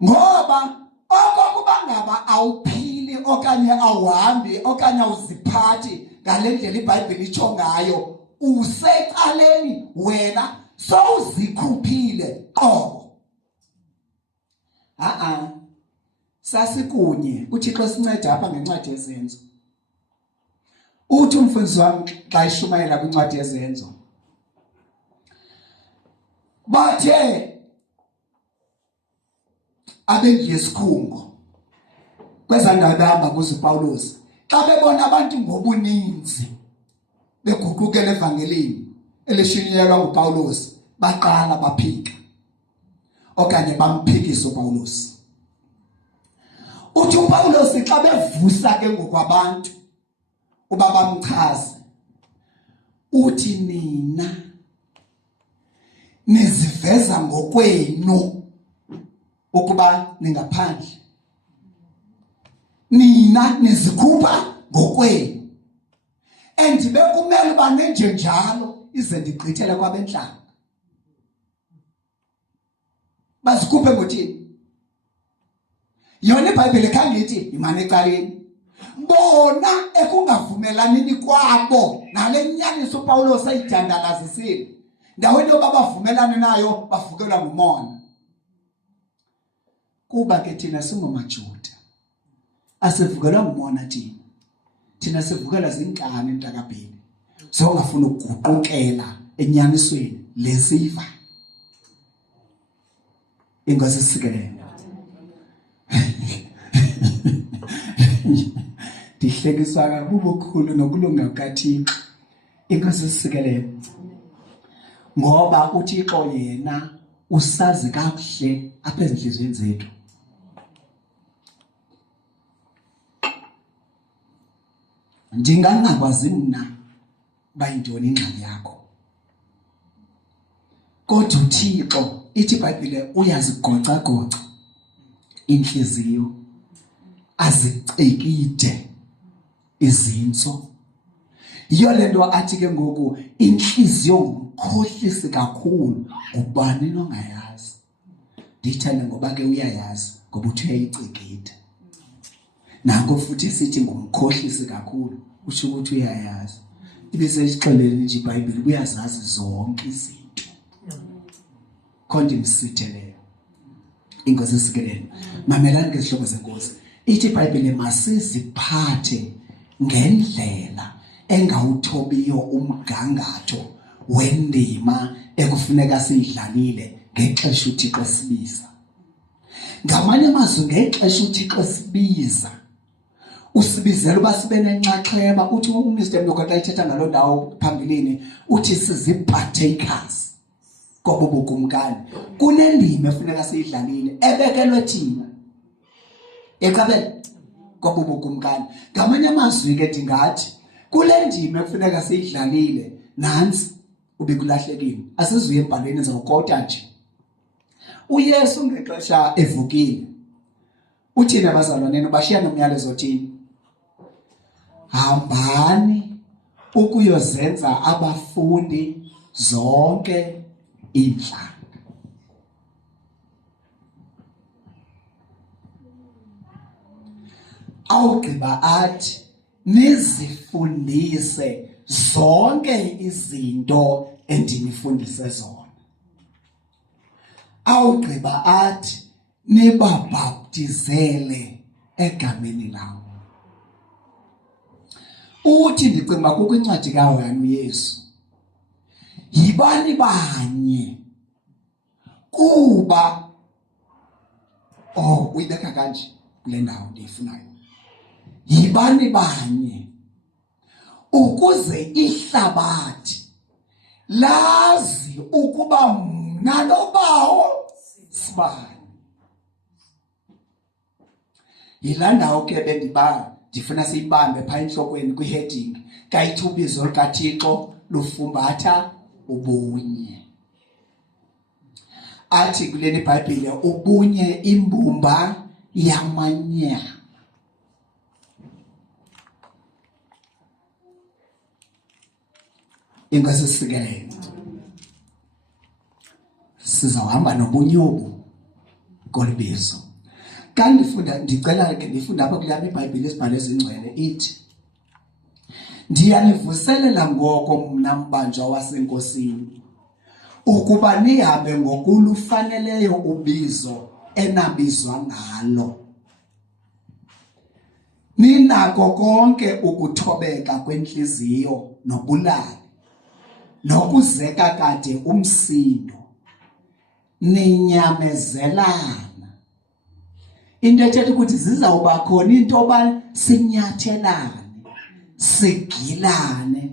Ngoba okokuba ngaba awuphili okanye awuhambi okanye awuziphathi ngale ndlela iBhayibheli itsho ngayo, usecaleni wena sowuzikhuphile qobo. Sasikunye uThixo sincede apha ngencwadi yezenzo. Uthi umfundisi wami xa ishumayela kwincwadi yezenzo, bathe abendlu yesikhungo kwezandawo bahamba kuzo uPawulos, xa bebona abantu ngobuninzi beguqukela evangelini elishunyelwa nguPawulos, baqala baphika okanye bamphikisa uPawulos. Uthi uPawulos xa bevusa ke ngokwabantu uba bamchaze, uthi nina niziveza ngokwenu ukuba ningaphandle, nina nizikhupha ngokwenu, and bekumele uba nenje njalo ize ndigqithele kwabentlanga. Bazikhuphe ngothini? Yona iBhayibheli khange ithi imane ecaleni. Bona ekungavumelanini kwabo nale nyaniso uPawulos ayidandalazisile, ndaweni yoba bavumelane nayo bavukelwa ngumona. Kuba ke thina singomaJuda asivukelwa ngumona, thina sivukelwa zinkani mntakaBhili, songafuna ukuguqukela enyanisweni lesiva. Inkosi sikele dihlekiswa kabubo khulu nokulunga kukaThixo. Inkosi sikele ngoba uThixo yena usazi kakuhle apha ezinhlizweni zethu. Ndingangakwazi mina bayintoni ingxaki yakho, kodwa uThixo ithi iBhayibhile uyazigoca-goca inhliziyo, azicekide izintso. Yiyo lento athi ke ngoku inhliziyo ngumkhohlisi kakhulu. Ubani nongayazi? Ndithanda ngoba ke uyayazi ngoba uthi uyayicekida. Nango futhi sithi ngumkhohlisi kakhulu, usho ukuthi uyayazi. Ibisexelele nje iBhayibhile uyazazi zonke izinto. Khonde imsitheleyo. Inkosi sikelele. Mamelani ke izihlobo zenkosi. Ithi iBhayibhile masiziphathe ngendlela engawuthobiyo umgangatho wendima ekufuneka siyidlalile ngexesha uThixo sibiza. Ngamanye amazwi ngexesha uThixo sibiza usibizela uba sibe nenxaxheba. Uthi uMr Mloka xa ithetha ngaloo ndawo phambilini uthi sizi-partakers kobo bukumkani. Kunendima efuneka siyidlalile ebekelwe thina eqabele kobo bukumkani. Ngamanye amazwi ke ndingathi kule ndima efuneka siyidlalile nansi ubekulahlekile. Asizuye embhalweni zawukota nje. uYesu ngexesha evukile uthina abazalwaneni bashiya nomyalezo othini? Hambani ukuyozenza abafundi zonke inhlanga. Awugqiba athi nizifundise zonke izinto endinifundise zona. Awugqiba athi nibabhaptizele egameni lam. Uthi ndicinga kukho incwadi kaYohane uYesu. Yibani banye kuba uyibeka kanje kule ndawo ndiyifunayo. Yibani banye ukuze ihlabathi lazi ukuba mna noBawo sibani. Yilaa ndawo ke ndifuna siyibambe phaa entlokweni kwi-heading kayithi ubizo likaThixo lufumbatha ubunye. Athi kuleni iBhayibhile ubunye imbumba yamanyama. Inkosi sikelele. Sizawuhamba nobunye obu kolibizo. Kanti ndicela ke ndifunda apha kule iBhayibhile isibhalo ezingcwele ithi ndiyanivuselela ngoko mna mbanjwa wasenkosini ukuba nihambe ngokulufaneleyo ubizo enabizwa ngalo. Ninako konke ukuthobeka kwenhliziyo nobulali nokuzeka kade umsindo ninyamezelana. Into ethetha ukuthi zizawuba khona into oba sinyathelane, sigilane,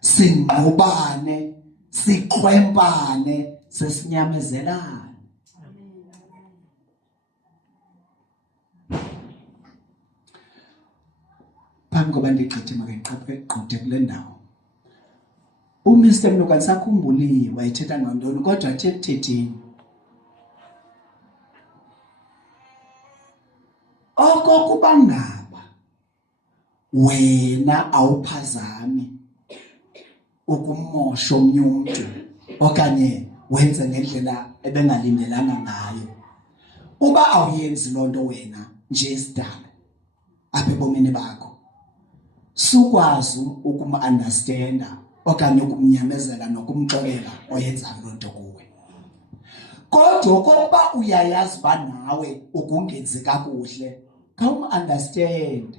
singqubane, siqwempane, sesinyamezelane. Phambi koba ndigqithe makengqithe kule ndawo. uMr Mnuka ndisakhumbulile wayethetha ngantoni kodwa athe ekuthetheni okokuba ngaba wena awuphazami ukumosha omnye umntu okanye wenze ngendlela ebengalindelanga ngayo. Uba awuyenzi loo nto wena nje isidala apha ebomini bakho, sukwazi ukum-understanda okanye ukumnyamezela nokumxolela oyenzayo loo nto kuwe. Kodwa okokuba uyayazi uba nawe ukungenzi kakuhle, khawum-understand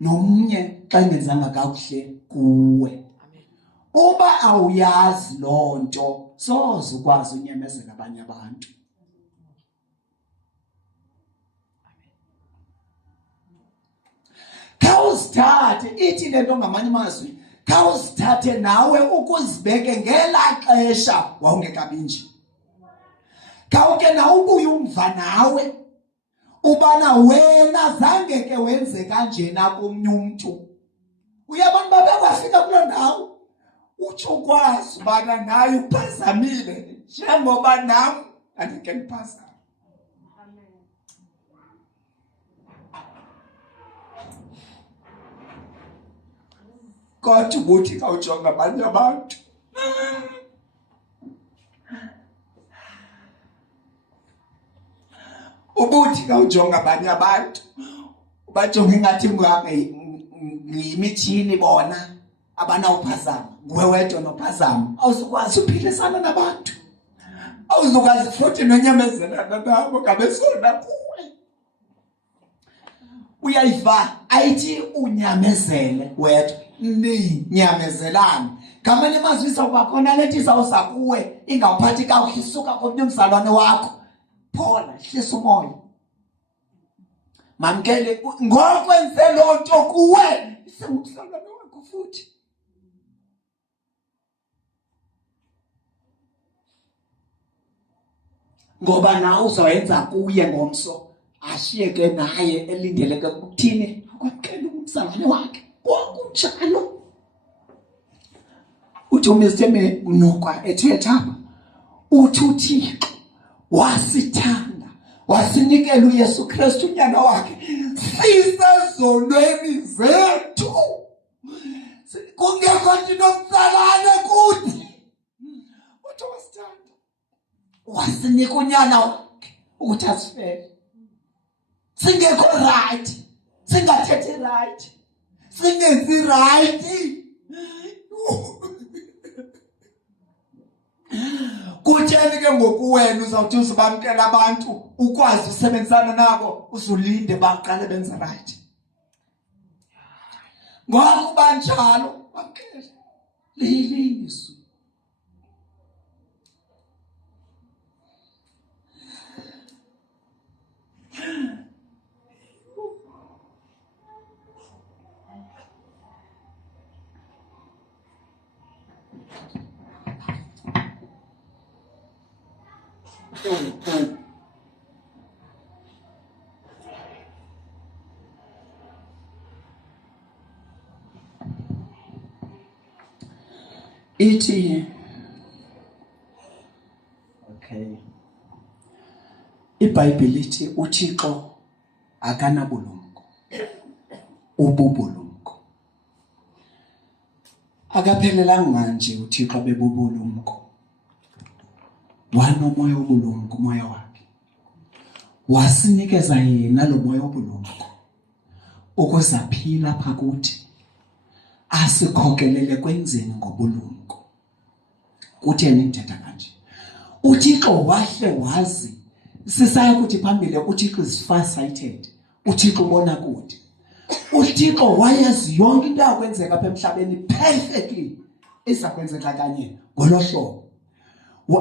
nomnye xa engenzanga kakuhle kuwe. Uba awuyazi loo nto, soze ukwazi unyamezela abanye abantu. Khawuzithathe, ithi le nto ngamanye amazwi, khawuzithathe nawe ukuzibeke ngelaa xesha wawungekabinji. Khawuke nawe ubuye umva nawe ubana wena zange ke wenze kanjena komnye umntu. Uyabona uba bekwafika kuloo ndawo utsho ukwazi ubana naye uphazamile njengoba nam andike ndiphazame. Kodwa ubuthi xa ujonga abanye abantu ubuthi xa ujonga abanye abantu ubajonge ngathi ngiyimithini bona abanawuphazama, nguwe wedwa nophazama. Awuzukwazi uphilisana nabantu, awuzukwazi futhi nonyamezelana nabo ngabesona kuwe. Uyayiva ayithi unyamezele wedwa, ninyamezelane. Ngamanye amazwi izawuba khona lethi izawuza kuwe ingawuphathi kakuhle isuka komnye umzalwane wakho. Phola, hlisa umoya. Mamkele ngokwenze loo nto kuwe isengumzalwane wakho futhi. Ngoba nawe uzawenza kuye ngomso, ashiyeke naye elindeleke ukuthini akwamkele umzalwane wakhe. Kwakunjalo. Uthi uMr Nokwa ethetha uthi uThixo wasithanda wasinikela uYesu Kristu unyana wakhe sisezonweni zethu, kungekho nto nomtsalane kuthi. Uthi wasithanda wasinika unyana wakhe ukuthi asifele, singekho right, singathethi right, singenzi right. Kutheni ke ngoku wena uzawuthi uzibamkela abantu ukwazi usebenzisana nabo uzulinde baqale benze right? Ngokuba njalo bamkele lilizwi. Ithi okay, iBhayibhile ithi uThixo akanabulumko, ububulumko. Akaphelelanga manje uThixo bebubulumko, wanomoya wobulumko, umoya wakhe wasinikeza yena lo moya wobulumko ukuze aphile apha kuthi, asikhokelele kwenzeni ngobulumko. Kutheni ndithetha kanje? uThixo wahle wazi sisaya kuthi phambili uThixo is far-sighted, uThixo ubona kude. uThixo wayazi yonke into yakwenzeka apha emhlabeni perfectly iza kwenzeka kanye ngolo hlobo.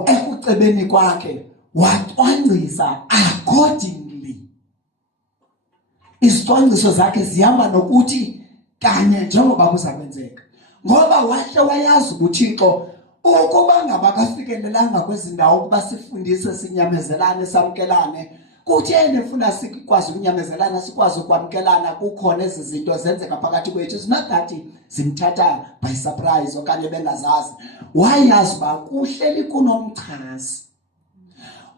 Ekucebeni kwakhe wacwangcisa accordingly. Izicwangciso zakhe zihamba nokuthi kanye njengoba kuza kwenzeka, ngoba wahle wayazi uThixo ukuba ngabakafikelelanga kwezindawo ukuba sifundise sinyamezelane samkelane. Kutheni ufuna sikwazi ukunyamezelana, sikwazi ukwamkelana kukhona ezi zinto zenzeka phakathi kwethu, singathi zimthatha by surprise okanye bengazazi. Wayazi uba kuhleli kunomchasi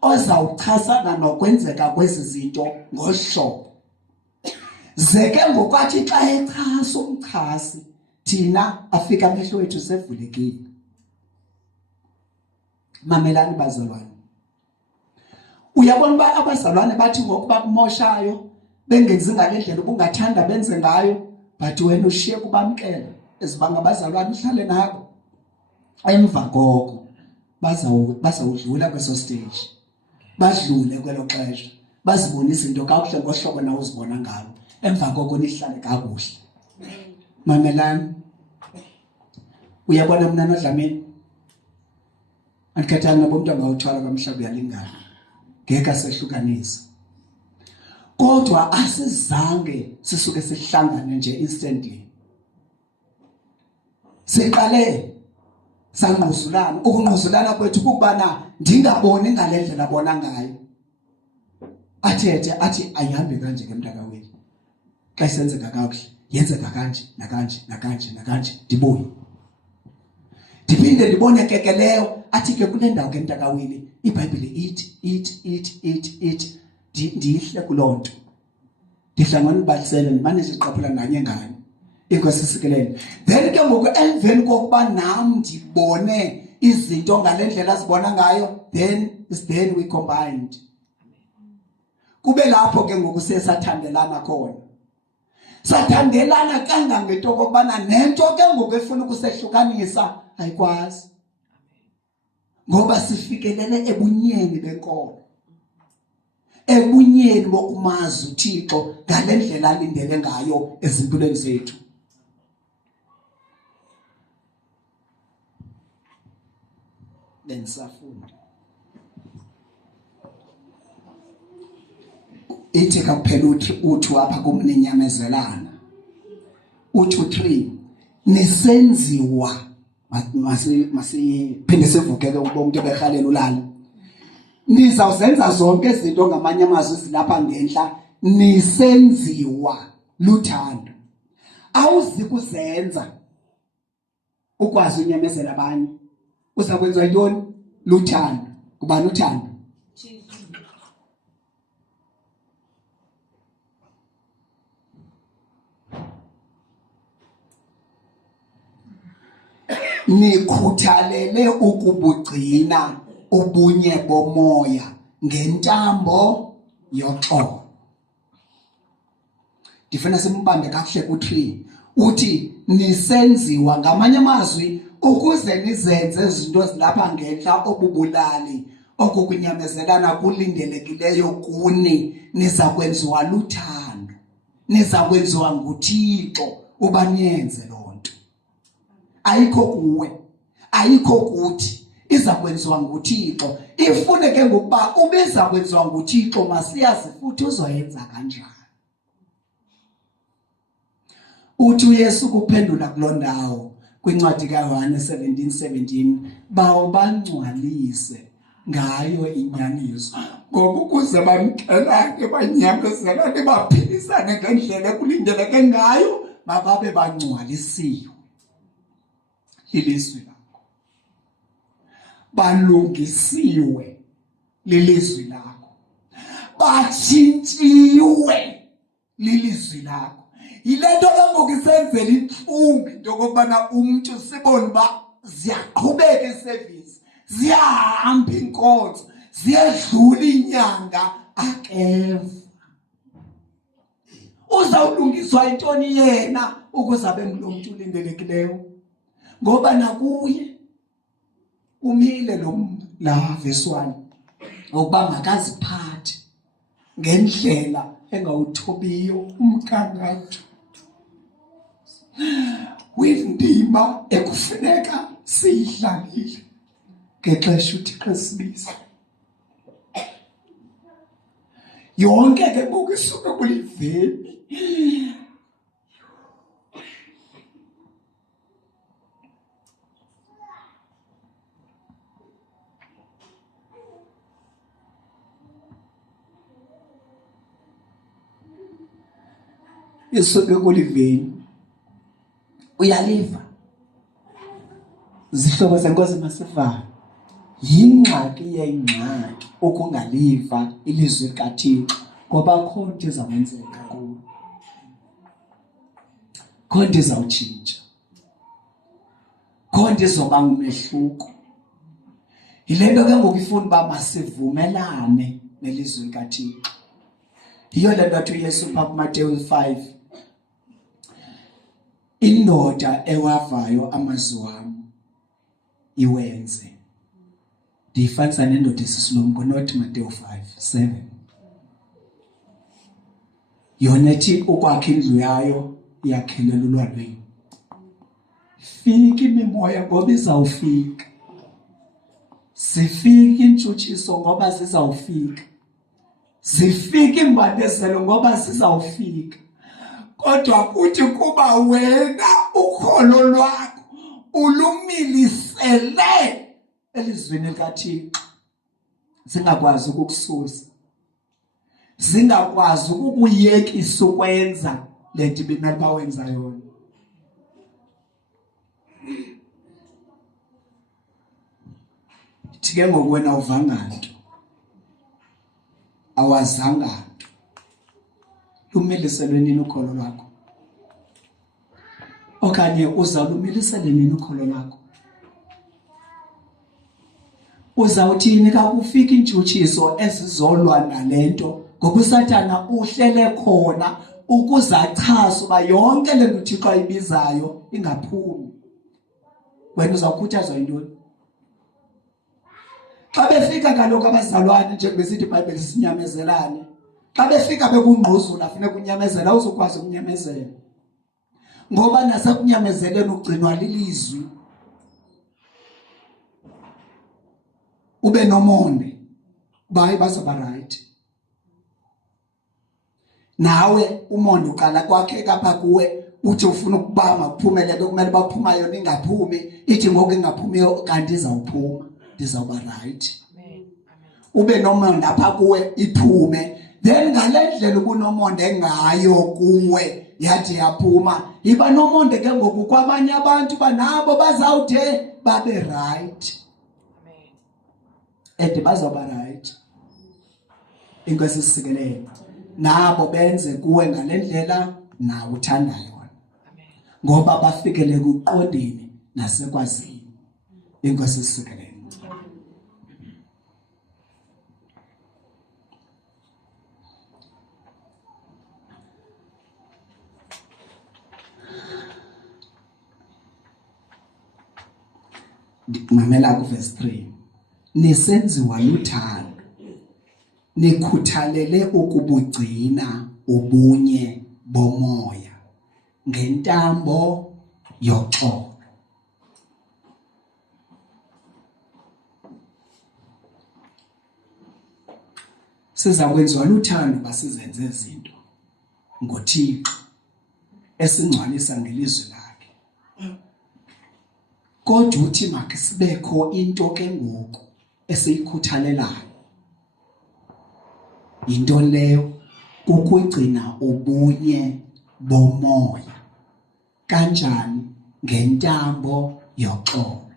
ozawuchasana nokwenzeka kwezi zinto ngohlobo. Zeke ngokwathi xa echasa umchasi thina afika amehlo wethu sevulekile. Mamelani bazalwane, uyabona uba abazalwane bathi ngokuba kumoshayo bengenzi ngale ndlela ubungathanda benze ngayo, but wena ushiye kubamkela ezibanga abazalwane uhlale nabo. Emva koko bazawudlula kweso stage, badlule kwelo xesha, bazibona izinto kakuhle ngohlobo nawe uzibona ngalo. Emva koko nihlale kakuhle. Mamelani, uyabona mna noDlamini andikhathanga nabomntu angawuthwala kamhlaba uyalingana, ngeke sehlukanisa. Kodwa asizange sisuke sihlangane nje instantly. Siqale sangquzulana, ukungquzulana kwethu kubana ndingaboni ngale ndlela abona ngayo. Athethe athi ayihambe kanje ke mntaka wethu, xa isenzeka kakuhle yenzeka kanje nakanje nakanje nakanje, ndibuye. Ndiphinde ndibone ke leyo athi ke kule ndawo ke mntaka Willie iBhayibhile ithi ndihle kulonto. Ndihlangana ubalisele ndimane siqaphela nanye ngani. Inkosi sikelele. Then ke ngoku emveni kokuba nam ndibone izinto ngalendlela sibona ngayo, then we combined. Kube lapho ke ngoku sesathandelana khona. Sathandelana kangangento kokubana nento ke ngoku efuna ukusehlukanisa ayikwazi. Ngoba sifikelele ebunyeni benkolo. Ebunyeni bokumazi uThixo ngalendlela alindele ngayo ezimpilweni zethu. Bensafunda. Ithi kaphela uthu apha kumninyamezelana. Uthu 3 nisenziwa masiphinde sivuke ke umuntu behalela ulala. Nizawuzenza zonke izinto ngamanye amazwi zilapha ngenhla nisenziwa luthando. Awuzikuzenza ukwazi unyamezela abanye. Uzakwenza yintoni? Luthando. Kubani uthando? Nikhuthalele ukubugcina ubunye bomoya ngentambo yoxolo. Ndifuna simbambe kakuhle ku3. Uthi nisenziwa ngamanye amazwi ukuze nizenze izinto zilapha ngenhla obubulali okukunyamezelana kulindelekileyo kuni niza kwenziwa luthando. Niza kwenziwa nguThixo ubaniyenze lonto. Ayikho kuwe, ayikho kuthi, iza kwenziwa nguThixo. Ifune ke ngokuba ubeza kwenziwa nguThixo masiyazi futhi uzoyenza kanjani. Uthi uYesu kuphendula kulondawo kwincwadi kaYohane 17:17 bawubangcwalise ngayo inyaniso ngoba ukuze bamkelane banyamezelane baphilisane ngendlela ekulindeleke ngayo bababe bangcwalisiwe ilizwi lakho, balungisiwe lilizwi lakho, batshintshiwe lilizwi lakho. Yilento ngokisenzela inhlungu into okubana umuntu sibone ba ziyaqhubeka iservice, ziyahamba inkonzo, ziyedlula inyanga akeva. Uzawulungiswa intoni yena ukuze abe ngumuntu ulindelekileyo? Ngoba nakuye umile lo la verse 1 ukuba makaziphathe ngendlela engawuthobiyo umgangatho windima ekufuneka siyidlalile ngexesha uThixo esibiza. Yonke ke ngokusuka kuliveni isuke kuliveni uyaliva zihlobo zenkosi masiva yingxaki yengxaki ukungaliva ilizwi likaThixo ngoba khonto izawenzeka kuwe, khonto izawutshintsha, khonto izoba ngumehluko. Yilento ke ngoku ifuna uba masivumelane nelizwi likaThixo. Yiyo le nto athi uYesu phaa kuMateyu 5 indoda ewavayo amazwi wami iwenze. Ndiyifanisa nendoda esisilumko not Mateyu 5:7. Yona ethi ukwakha indlu yayo iyakhelela ulwanweni. Fika imimoya ngoba izawufika. Zifika intshutshiso ngoba zizawufika. Zifika imbandezelo ngoba zizawufika. Kodwa kuthi kuba wena ukholo lwakho ulumilisele elizwini likaThixo, zingakwazi ukukususa, zingakwazi ukukuyekisa ukwenza le nto ibimele bawenza yona. Thike ngokwena uvanga nto. Awazanga nto. Lumiliselwe nini ukholo lwakho? Okanye uzawulumilisele nini ukholo lwakho? Uzawuthini ka kufika intshutshiso ezizolwa nalento ngokusathana uhlele khona ukuze achase uba yonke le nto uThixo ayibizayo ingaphumi. Wena uzawukhuthazwa yintoni? Xa befika kaloku abazalwane njengoba besithi iBhayibheli sinyamezelane. Xa befika bekungquzula funeka unyamezela uzokwazi ukunyamezela. Ngoba nasekunyamezeleni ugcinwa lilizwi. Ube nomonde bayi bazoba right. Nawe umonde uqala kwakhe kapha kuwe uthi ufuna ukubamba kuphumelele kumele baphumayo ningaphumi ithi ngoku ingaphumiyo kanti izawuphuma ndizawuba right. Ube nomonde apha kuwe iphume then ngale ndlela ubunomonde ngayo kuwe yathi yaphuma iba nomonde ke ngoku kwabanye abantu banabo bazawude babe right. And bazawuba right. Inkosi isikelele nabo benze kuwe ngale ndlela nawe uthanda yona. Ngoba bafikele kuqondeni nasekwazini. Inkosi isikelele. Mamela ku verse 3. Nisenziwa luthando. Nikhuthalele ukubugcina ubunye bomoya ngentambo yoxolo. Siza kwenziwa luthando basizenze izinto ngoThixo esingcwalisa ngelizwi lakhe. Kodwa uthi makisibekho into ke ngoku esiyikhuthalelayo. Into leyo ukugcina ubunye bomoya. Kanjani? Ngentambo yoxolo.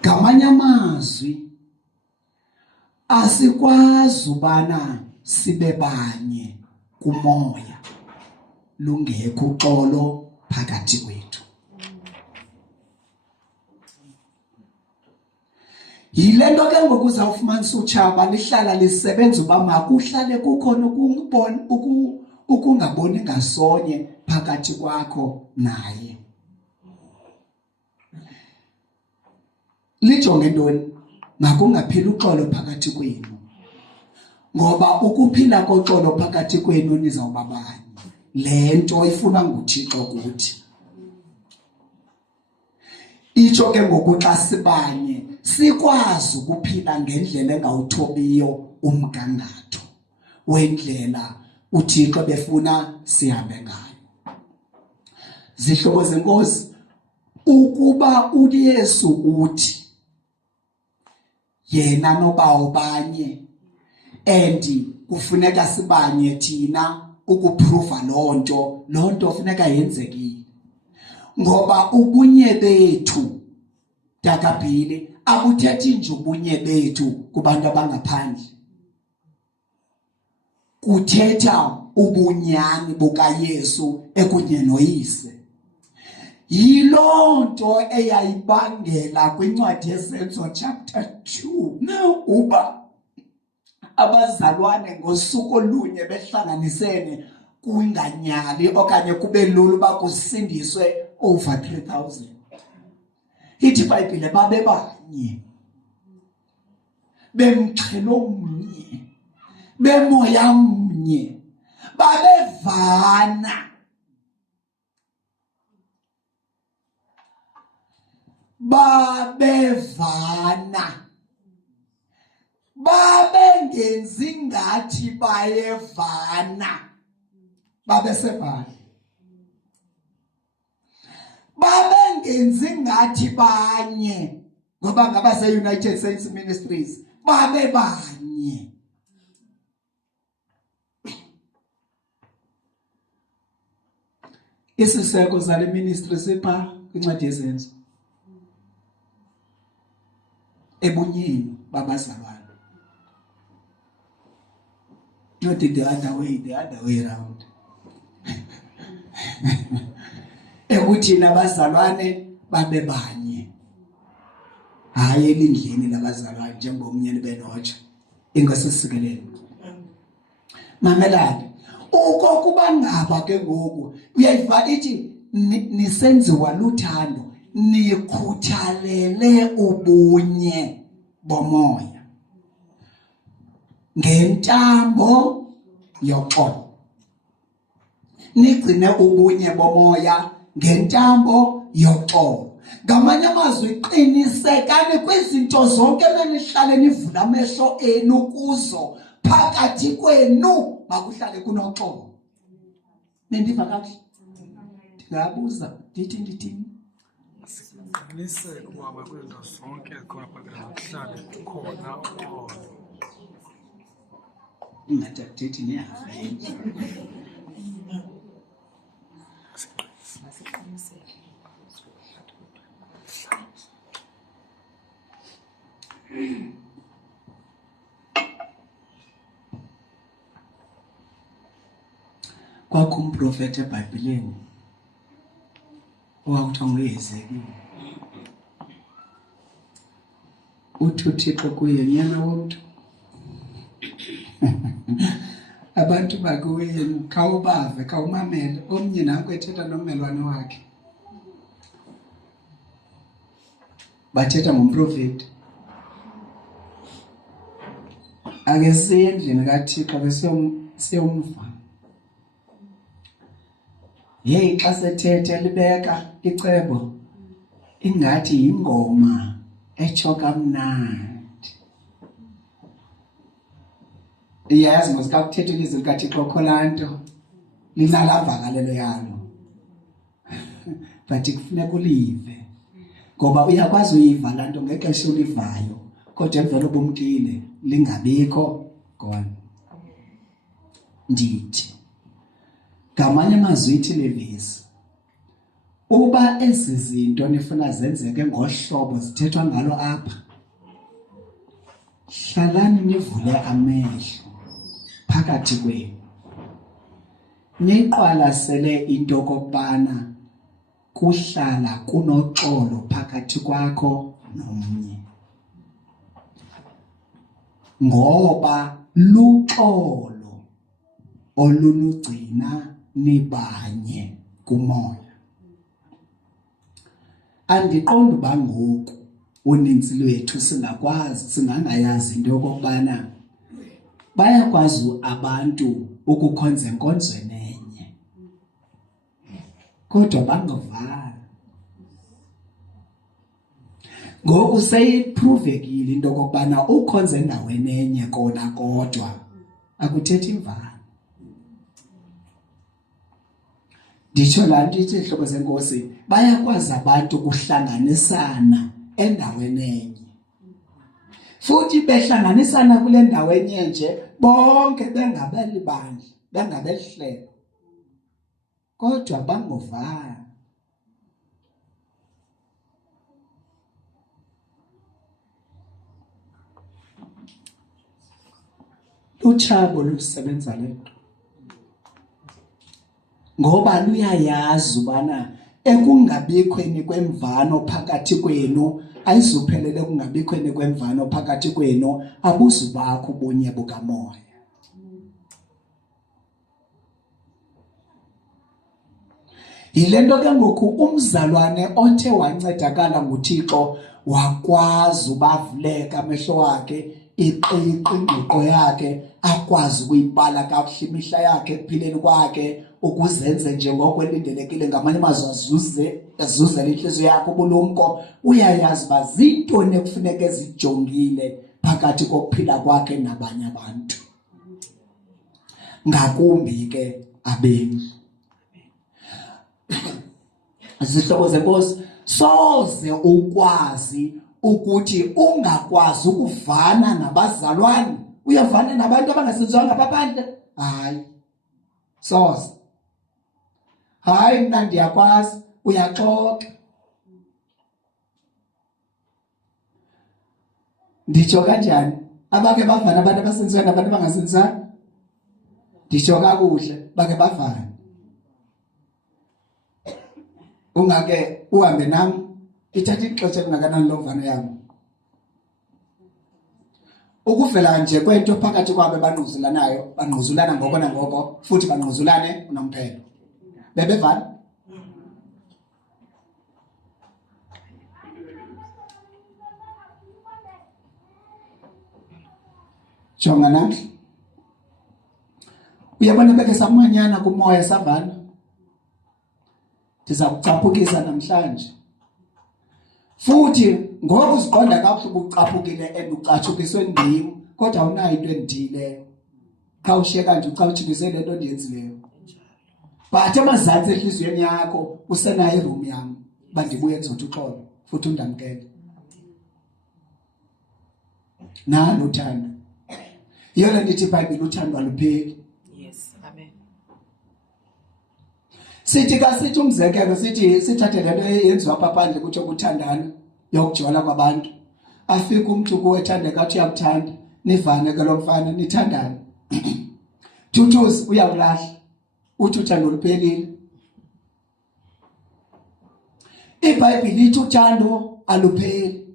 Ngamanye amazwi asikwazi ubana sibe banye kumoya lungekho uxolo phakathi kwethu. Yile nto ke ngoku uzawufumanisa utshaba lihlala lisebenza uba makuhlale kukhona ukungaboni ngasonye phakathi kwakho naye. Lijonge ntoni? Makungaphili uxolo phakathi kwenu. Ngoba ukuphila koxolo phakathi kwenu nizawuba banye. Le nto ifuna nguThixo kuthi. Itsho ke ngoku xa sibanye sikwazi ukuphila ngendlela engawuthobiyo umgangatho wendlela uThixo befuna sihambe ngayo. Zihlobo zenkosi, ukuba uYesu uthi yena nobawo banye and kufuneka sibanye thina ukuprova lonto funeka yenzekile. Ngoba ubunye bethu takabhili abuthethi nje ubunye bethu kubantu abangaphandle. Kuthetha ubunyani bukaYesu ekunye noyise. Yilonto eyayibangela kwincwadi yeSenzo chapter 2 uba abazalwane ngosuku olunye behlanganisene kunganyali okanye kube lula uba kusindiswe over 3,000. Ithi iBhayibhile babe banye, bemxhelo mnye, bemoya mnye, babevana, babengenzi ngathi bayevana, babesevana. Babengenzi ngathi banye ngoba ngabase United Saints Ministries babe banye. Isiseko sale ministry sipha kwincwadi yezenzo. ebunyeni babazalwane. Not the other way around. Ekuthi nabazalwane babe banye. Hayi elindlini labazalwane njengomnyeni benotsha. Inkosi sikelele. Mamelani. Ukuba ngaba ke ngoku uyayiva ithi nisenziwa luthando nikhuthalele ubunye bomoya ngentambo yoxolo. Nigcine ubunye bomoya ngentambo yoxolo. Ngamanye amazwi qinisekani kwizinto zonke benihlale nivula amehlo enu kuzo phakathi kwenu makuhlale kunoxolo. Nendiva kakuhle? Ndingabuza ndithini? Siqiniseke ukuba kwizinto zonke khona kuhlale khona uxolo. Ingathi akuthethi niyava yini? Kwakho umprofeti eBhayibhelini owakuthiwa nguHezekhiya. Uthi uThixo kuye, nyana womntu, abantu bakuwenu khawubave khawumamele. Omnye nanko ethetha nommelwane wakhe, bathetha ngomprofeti. Ake siye endlini kaThixo ke siyomva. Yeyi xa sethethe libeka icebo ingathi yingoma etsho kamnandi. Iyayazi mos xa kuthetha ilizwi likaThixo kho laa nto linalavakalelo yalo. But kufuneka ulive ngoba uyakwazi uyiva laa nto ngexesha ulivayo kodwa emvelo bomkile lingabikho khona. Ndithi ngamanye amazwi ithi levisi uba ezi zinto nifuna zenzeke ngohlobo zithethwa ngalo apha, hlalani nivule amehlo phakathi kwenu niqwalasele into kokubana kuhlala kunoxolo phakathi kwakho nomnye, ngoba luxolo olunugcina nibanye kumoya. Andiqondi uba ngoku uninzi lwethu singangayazi into yokokubana bayakwazi abantu ukukhonza enkonzo enye kodwa bangovani. Ngoku seyipruvekile into yokokubana ukhonza endaweni enye kona kodwa akuthethi imvano. Nditsho laa nto ithi ihlobo zenkosi bayakwazi abantu ukuhlanganisana endaweni enye, futhi behlanganisana kule ndawo enye nje bonke bengabeli bandla bengabelihlelo kodwa bangovani. Utshabo lusebenza le nto ngoba luyayazi ubana ekungabikhweni kwemvano phakathi kwenu ayizuphelele kungabikhweni kwemvano phakathi kwenu abuzubakho ubunye bukamoya. Yile nto ke ngoku umzalwane othe wancedakala nguThixo wakwazi ubavuleka amehlo wakhe ingqiqo yakhe akwazi ukuyibala kakuhle imihla yakhe ekuphileni kwakhe ukuzenze njengoko elindelekile. Ngamanye amazwi azuzele inhliziyo yakhe ubulumko. Uyayazi uba zintoni ekufuneka ezijongile phakathi kokuphila kwakhe nabanye abantu, ngakumbi ke abemi. Zihlobo zenkosi, soze ukwazi ukuthi ungakwazi ukuvana nabazalwane uyavana nabantu abangasenziwanga ngaphandle. Hayi, soze. Hayi mna ndiyakwazi, uyaxoxa. Nditsho kanjani? Abake bavana abantu abasenziwe nabantu abangasenzanga. Nditsho kakuhle bake bavana. Ungake uhambe nami ithatha ixesha elingakanani lo mvana yami. Ukuvela nje kwento phakathi kwabo banquzulanayo, banquzulana ngoko nangoko futhi banquzulane unomphelo. Bebevana. Jonga namhla. Uyabona beke samanyana kumoya savana. Ndiza kucaphukisa namhlanje. Futhi ngoku uziqonda kabuhlungu ucaphukile enducatshukiswe ndim kodwa awunayo into endileyo. Xa ushiyeka nje ucatshukiswe lento ndiyenzileyo. But amazantsi enhliziyweni yakho usenayo iroom yami bandibuye kuzothi uxolo futhi undamkele. Nalo uthando. Yona ndithi iBhayibhile uthando alupheli. Yes, amen. Sithi kasithi umzekelo sithi sithathe lento eyenziwa apha phandle kuthi ukuthandana yokujola kwabantu. Afika umuntu kuwe ethandeka athi uyakuthanda, nivane ke lo mfana nithandana. Thuthuzi uyawulahla. Uthi uthando luphelile. iBhayibhile lithi uthando alupheli.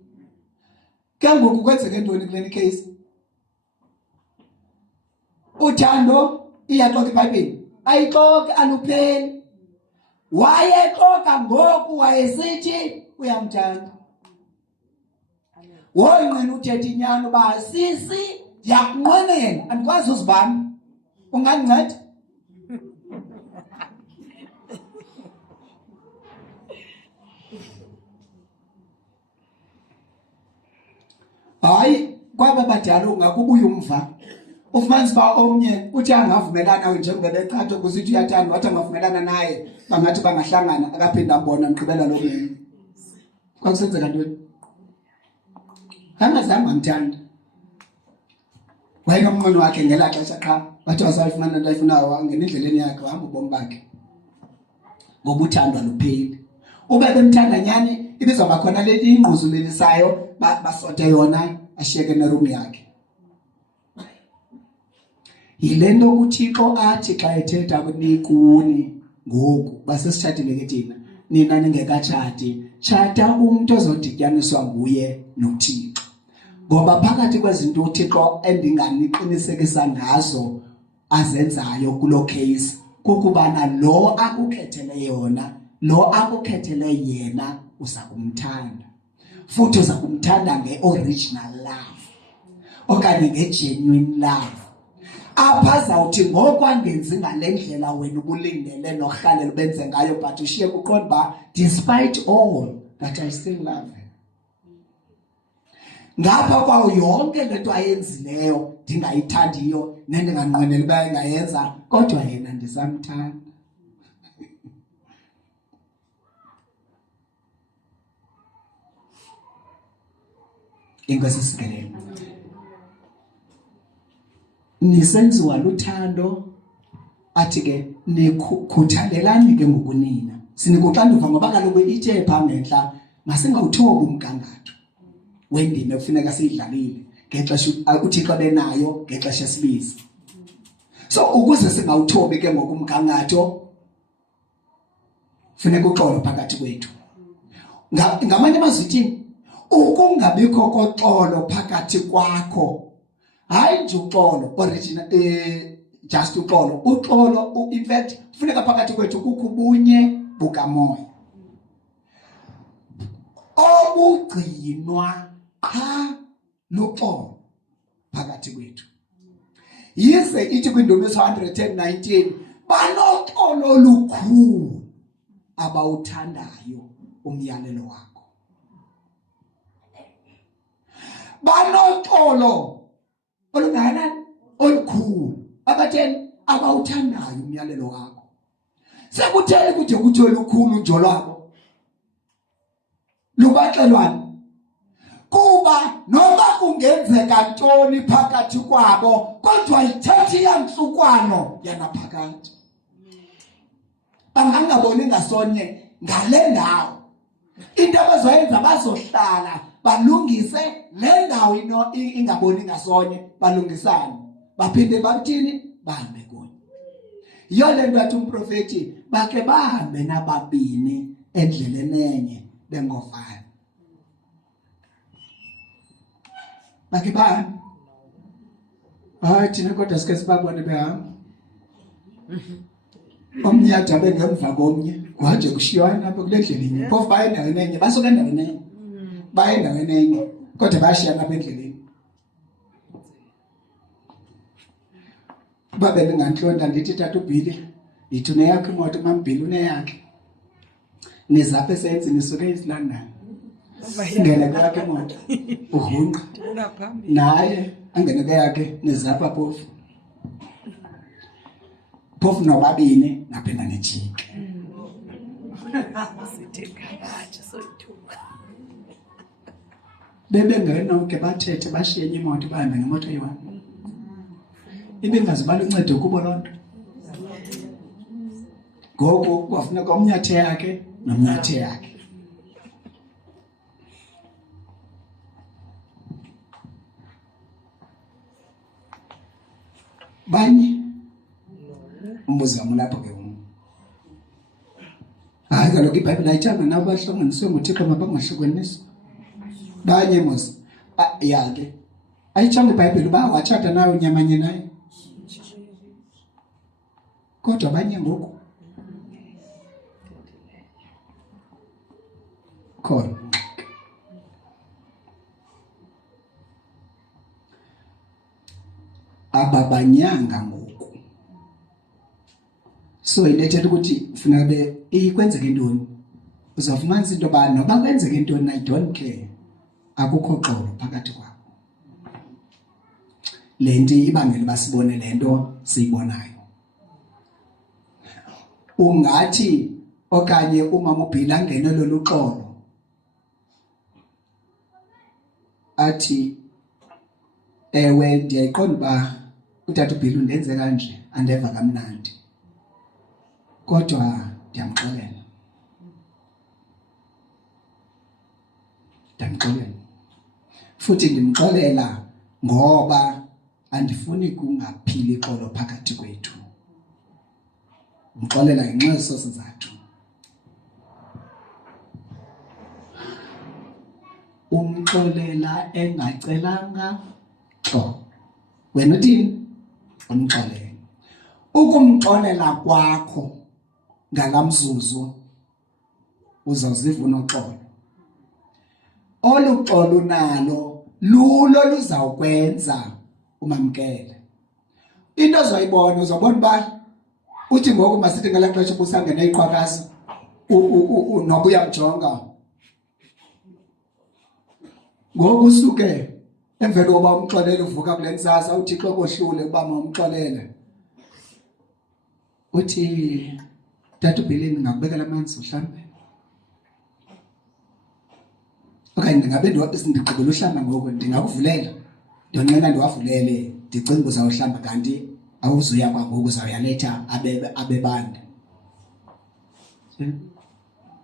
Ke ngoku kwenzeke ntoni kuleni case? Uthando iyaxoxa iBhayibhile. Ayixoxe alupheli. Wayexoxa ngoku wayesithi uyamthanda. Wonqena uthetha inyani uba sisi yakunqwenela andikwazi uzibamba. Ungandinceda? Hayi kwaba badala ungakubuya umva. Ufumanise uba omnye uthi angavumelana nawe njengoba beqhatha kuzithi uyathanda wathi angavumelana naye bangathi bangahlangana akaphinde ambona ngigqibela lo munye. Kwakusenzeka ntoni? Angazange amthanda. Wayenomnqweno wakhe ngela xesha qha wathi wasayifumana into ayifunayo wangena endleleni yakhe wahamba ubomi bakhe. Ngoba uthando alupheli. Ube bemthanda nyani ibizawuba khona le ingquzulelisayo basote yona ashiyeke neroom yakhe. Yile nto uThixo athi xa ethetha kuni ngoku basesitshatile ke thina nina ningekatshati tshata umuntu ozodityaniswa nguye noThixo. Ngoba phakathi kwezinto uThixo endinganiqinisekisa ngazo azenzayo kulo case kukubana lo akukhethele yona, lo akukhethele yena uza kumthanda. Futhi uza kumthanda nge-original love okanye nge-genuine love. Apha zawuthi ngokwangenzi ngale ndlela wena ubulindele norhalela benze ngayo but ushiye kuqonda uba despite all that I still love her. Ngapha kwayo yonke lento ayenzileyo ndingayithandiyo nendinganqweneli uba engayenza kodwa yena ndisamthanda. Inkosi sikelele. Nisenziwa luthando athi ke nikhuthalelani ke ngokunina. Sinikuxanduva ngoba kaloku ithe pha ngentla masingawuthobi umgangatho wendima ekufuneka siyidlalile ngexesha uThixo benayo ngexesha esibizi. So ukuze singawuthobi ke ngokumgangatho funeka uxolo phakathi kwethu. Ngamanye amazwi ukungabikho koxolo phakathi kwakho. Hayi nje uxolo original just uxolo. Uxolo in fact funeka phakathi kwethu kukho ubunye bukamoya. Obugcinwa qha luxolo phakathi kwethu. Yize ithi kwiNdumiso 119 banoxolo olukhulu abawuthandayo umyalelo wakho. Banoxolo olungakanani olukhulu abatheni abawuthandayo umyalelo wakho. Sekuthele kude kuthi olukhulu njo lwabo lubaxelwane kuba noba kungenzeka ntoni phakathi kwabo kodwa ithethe yanhlukwano yanaphakathi. Bangangaboni ngasonye ngale ndawo into abazoyenza bazohlala balungise le ndawo ingaboni ngasonye, balungisane, baphinde bathini bahambe kuyo. Yiyo le nto athi umprofeti bakhe bahambe nababini endleleni enye bengofana. Bakhe bahambe. Hayi thina kodwa sike sibabone behamba. Omnye adabe ngemva komnye, waje kushiywana apha kule ndlela. Phofu baye endaweni enye, basuka endaweni enye. Baye endaweni enye, kodwa bashiyana apha endleleni. Babe bengantlonta ndithi tata uBhili, yithi uneyakho imoto maMbhili uneyakhe. Nizaphe esenzini nisuke eSlondon. Ngene kwakhe imoto. Uhunqa. Naye angene kwakhe nizapha phofu. Phofu nobabini naphinda nejike. Bebengena ke bathethe bashiye imoto bahambe ngemoto eyi-1. Ibingaziba luncedo kubo lonto. Ngoku kwafuneka umnyathe yakhe nomnyathe yakhe. Banye umbuzo wami lapho ke hayi kaloku iBhayibhile ayithanga nabo bahlanganiswe nguThixo mabangahlukaniswa. Banye mos yake ayithanga iBhayibhile uba watshata nawe unyamanye naye. Kodwa abanye ngoku khona ababanyanga ngoku. So ilethela ukuthi funeka ikwenzeke intoni. Uzawufumanisa into yoba noba kwenzeke intoni, I don't care. Akukho xolo phakathi kwabo. Le nto ibangela basibone le nto siyibonayo. Ungathi okanye umama uBhili angene lolu xolo athi ewe ndiyayiqonda uba utata uBhili undenze kanje andeva kamnandi, kodwa ndiyamxolela. Futhi ndimxolela ngoba andifuni kungaphili ixolo phakathi kwethu. Umxolela ngenxa yeso sizathu. Umxolela engacelanga xolo. Wena uthini? Umxolela. Ukumxolela kwakho ngalamzuzu uzawuziva unoxolo. Olu xolo nalo lulo luzawukwenza umamkele. Into ozoyibona uzobona uba uthi ngoku masithi ngala xesha ubusangena iqhwakazi noba uyamjonga. Ngoku usuke emveni koba umxolele uvuka kule ntsasa uThixo kohlule uba mawumxolele. Uthi tata uBhili ngingakubekela amanzi uhlambe. Okanye ndingabe ndigqibela uhlamba ngoku ndingakuvulela. Ndiyonqena ndiwavulele ndicinga uba uzawuhlamba kanti awuzuya kwangoku uzawuyaletha abebande.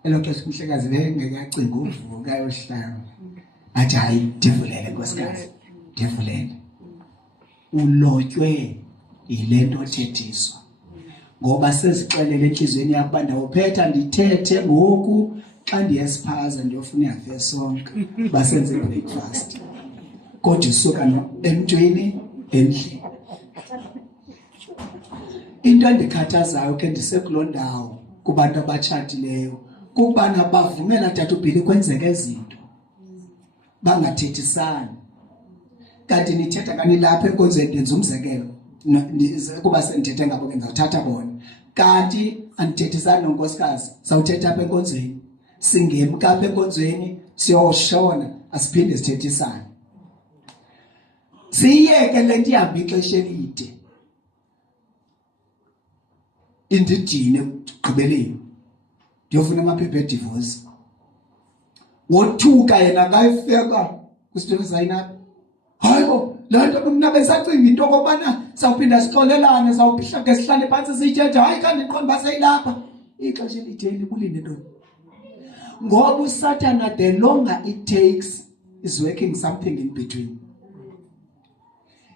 Elo xesha umhlekazi bengekacinga uvuka yohlamba. Athi hayi ndivulele nkosikazi, ndivulele. Ulotywe yile nto othethiswa. Ngoba sezixelele entliziyweni yakho uba ndawuphetha ndithethe ngoku xa ndiyesiphaza ndiyofuna ihafu yesonka basenze breakfast. Kodwa isuka emntwini endlini. Into endikhathazayo ke ndisekuloo ndawo kubantu abatshatileyo kukubana bavumela tata uBhili kwenzeka izinto bangathethisani. Kanti nithetha kanilapha enkonzweni ndenza umzekelo kuba sendithethe ngabo ke ndizawuthatha bona. Kanti andithethisani nonkosikazi, sawuthetha apha enkonzweni. Singemka apha enkonzweni siyoshona asiphinde sithethisane. Siyeke le nto ihambe ixesha elide. Indidine ekugqibeleni ndiyofuna amaphepha edivorce. Wothuka yena ngayifeka kwisitulo sayinapha. Hayibo le nto mna besacinga into okobana sawuphinda sixolelane sawuphihla ke sihlale phantsi siyithethe. Hayi kanti ndiqonda uba seyilapha ixesha elitheni kulinde ntoni. Ngoba uSathana the longer it takes is working something in between.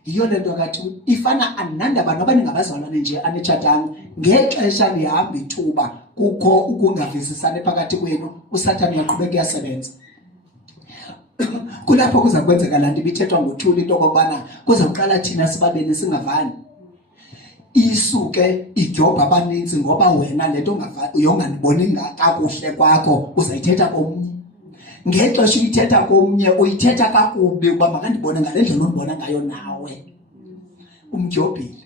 Yiyo lento kathi ifana anandaba noba ningabazalwane nje anetshatanga ngexesha lihamba ithuba kukho ukungavisisana phakathi kwenu uSathane uyaqhubeka uyasebenza. Kulapho kuza kwenzeka lanto ibithethwa ngothuli into kokubana kuzawuqala thina sibabene singavani. Isuke ijoba abaninzi ngoba wena lento uyonganiboni kakuhle kwakho uzayithetha komnye. Ngexesha uyithetha komnye uyithetha kakubi uba makandibone ngale ndlela ondibona ngayo nawe. Umjobile.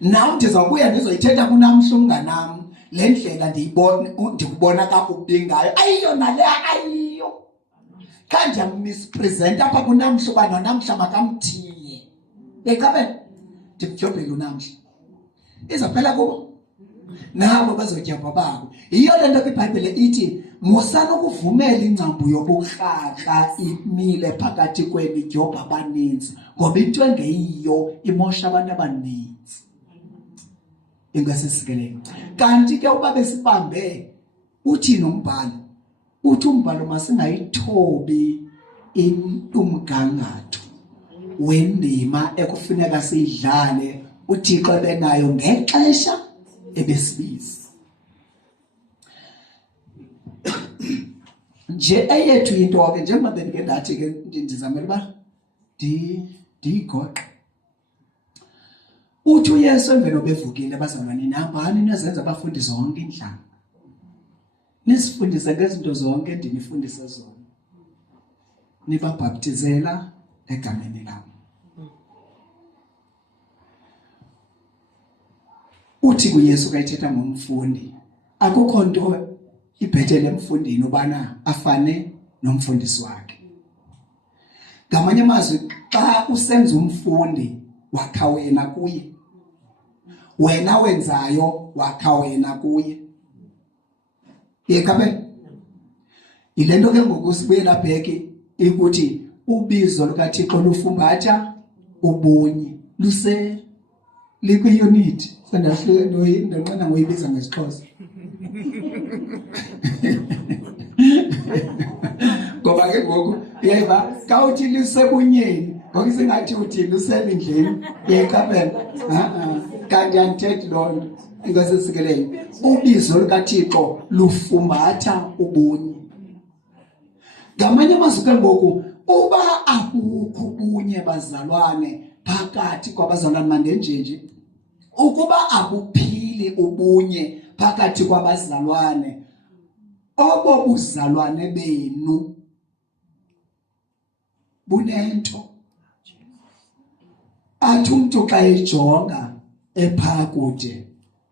Nawe ndizawubuya ndizoyithetha kunamhla umnganam le ndlela ndikubona kakubi ngayo. Ayiyo nale ayiyo. Kanje mispresent apha kunamhla uba nonamhla makamthiye. Ekabe ndikujobile unamhla. Izaphela kubo. Nabo bazotyabha babo. Yiyo lento kwiBhayibhile ithi musana ukuvumela ingcambu yobukraka imile phakathi kwenu ijobha abaninzi ngoba into engeyiyo imosha abantu abaninzi. Ingasisikeleni. Kanti ke uba besibambe uthini umbhalo? Uthi umbhalo masingayithobi umgangatho wendima ekufuneka siyidlale uThixo ebenayo ngexesha ebesibiza. Nje eyethu into ke njengoba bendike ndathi ke ndizamela uba ndiyigoqe. Uthi uYesu emveni obevukile bazalwane nihambani nezenza abafundi zonke inhlanga. Nisifundise ngezinto zonke endinifundise zona. Nibabhaptizela egameni lami. Uthi kuYesu kayithetha ngomfundi akukho nto ibhetele emfundini ubana afane nomfundisi wakhe. Ngamanye amazwi xa usenza umfundi wakha wena kuye. Wena wenzayo wakha wena kuye. Yekabe ilento ke ngoku sibuyela bheki ikuthi ubizo lukaThixo lufumbatha ubunye luse likwi-unit. Ndonqena ngoyibiza ngesixhosa. Ngoba ke ngoku yeva kawuthi lusebunyeni ngoku singathi uthi lusebindleni yekapela. Kanti andithethi loo nto. Ingasisikeleni ubizo lukaThixo lufumbatha ubunye. Ngamanye amazwi ke ngoku uba akukho ubunye bazalwane phakathi kwabazalwane mandenjenje ukuba abuphili ubunye phakathi kwabazalwane obo buzalwane benu bunento. Athi umuntu xa ejonga epha kude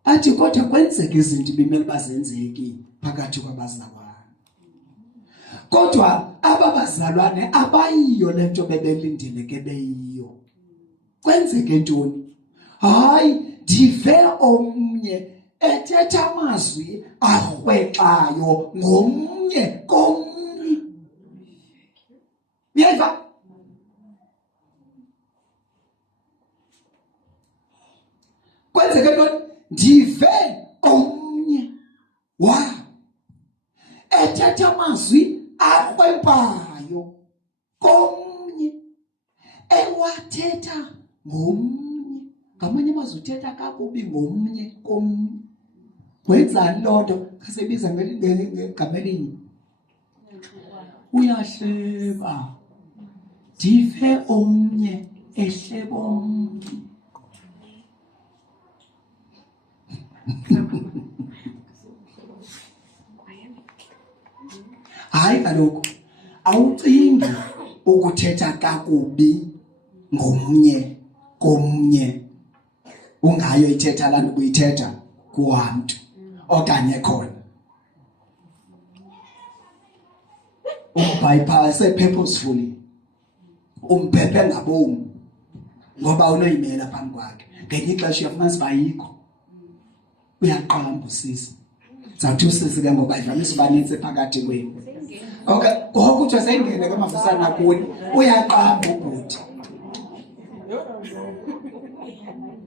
athi kodwa kwenzeka izinto bimele bazenzeki phakathi kwabazalwane. Kodwa ababazalwane abayiyo lento bebelindele ke beyiyo. Kwenzeke ntoni? Hayi ndive omnye ethetha amazwi arhwexayo ngomnye komnye. Uyeva? Kwenzeke ntoni? Ndive omnye ethetha amazwi arhwebayo komnye ewathetha ngomnye. Ngamanye amazwi uthetha kakubi ngomnye komnye. Wenzani loo nto? Kasebiza ngegama elinye. Uyahleba. Ndive omnye ehleba omnye. Hayi kaloku awucingi ukuthetha kakubi ngomnye komnye ungayo ithetha lana ubuyithetha kuhamntu okanye khona. Bypass purposefully. Umphephe ngabomu ngoba unoyimela phambi kwakhe. Ngenye ixesha uyafumanisa uba ayikho. Uyaqamba usisi. Zawuthi usisi ke ngoba ivamisa ubanintsi phakathi kwenu. Okay, ngoku kuthiwa sengene ke mafusana kuni uyaqamba ubhuti.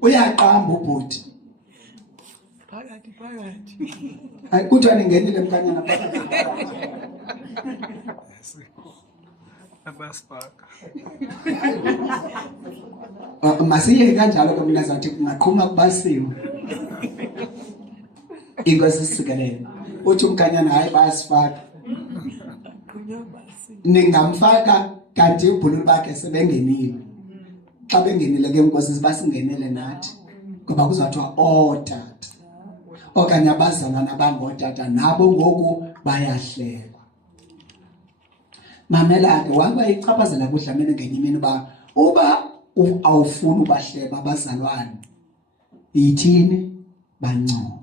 Uyaqamba ubhuti. Phakathi. Hayi kuthiwa ningenile mkanyana phakathi. Abasifaka. Masiye kanjalo ke mina zathi kungaqhuma kubasiwe. Inkosi sisikelele. Uthi umkanyana hayi bayasifaka. Ningamfaka kanti ubhulu bakhe sebengenile. Xa bengenile ke inkosi basingenele nathi. Ngoba kuzathiwa otata. Okanye abazalwana bangotata nabo ngoku bayahlekwa. Mamela ke wanga ichaphazela kudlamene ngenye imini uba awufuni ubahleba abazalwane yithini bancoma.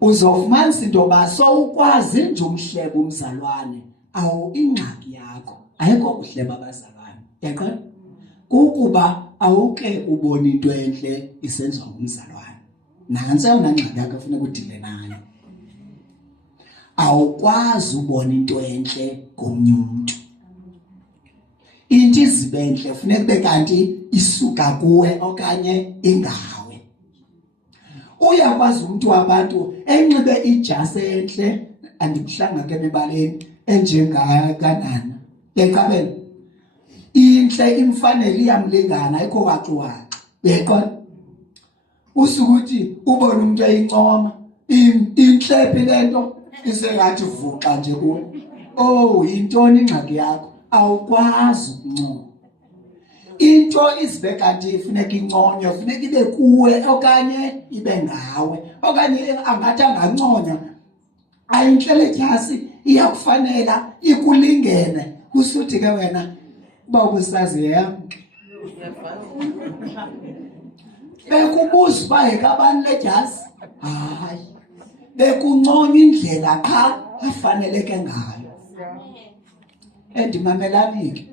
Uzofumanisa into yoba sowukwazi nje umhleba umzalwane awu ingxaki yakho ayikho uhleba abazalwane yaqona kukuba awuke ubone into enhle isenziwa ngumzalwane nantsi yona ngxaki yakho kufuneka udile nayo awukwazi ubona into enhle komnye umuntu into izibenhle kufuneka kube kanti isuka kuwe okanye ingawe uyakwazi umuntu wabantu enxibe ijasi enhle andimhlanga ke ebaleni enjengakanana beqabela inhle imfanele iyamlingana ayikho waxiwaxa beqona usukuthi ubone umuntu eyincoma inhlephi lento isengathi vuxa nje kuwe oh yintoni ingxaki yakho awukwazi ukuncoma into izibe kanti ifuneka inconywe kufuneka ibe kuwe okanye ibe ngawe okanye angathi anganconywa ayinhleletyasi iyakufanela ikulingene usuthi ke wena uba ubusazi yami bekubuza uba yekabani lejasi hayi bekunconywa indlela qha afaneleke ngayo endimamelani ke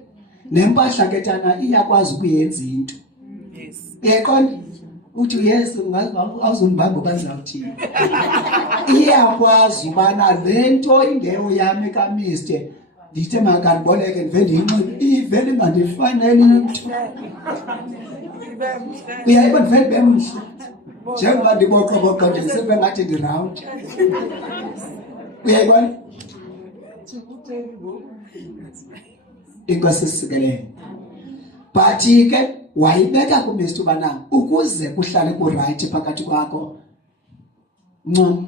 nempahla ke tana iyakwazi ukuyenza into yeqonda uthi yes awuzondibamba bazawuthini iyakwazi ubana lento ingeyo yami kaMr ndithe makandiboleke ndive ndiyinxibe ivele ingandifanele into uyayiba ndivele bemhle njengoba ndiboqoboqo ndisibe ngathi ndiround uyayibona inkosi sisikelele but ke wayibeka kuMr ubana ukuze kuhlale ku-right phakathi kwakho ncoma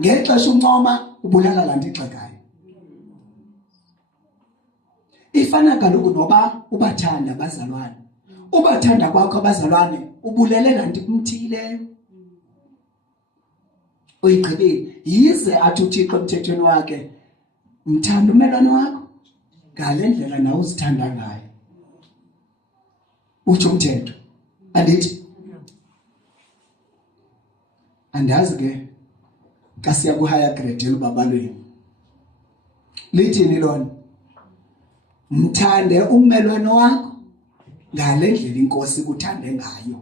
ngexesha uncoma ubulala laa nto ixakayo ifana kaloku noba ubathanda abazalwane ubathanda kwakho abazalwane ubulele laa nto kumthiyileyo uyigqibile yize athi uThixo emthethweni wakhe mthanda umelwane wakho ngale ndlela nawe uzithanda ngayo uthi umthetho andithi andazi ke kasiya ku higher grade elubabalweni lithini lona mthande umelwane wakho ngale ndlela inkosi kuthande ngayo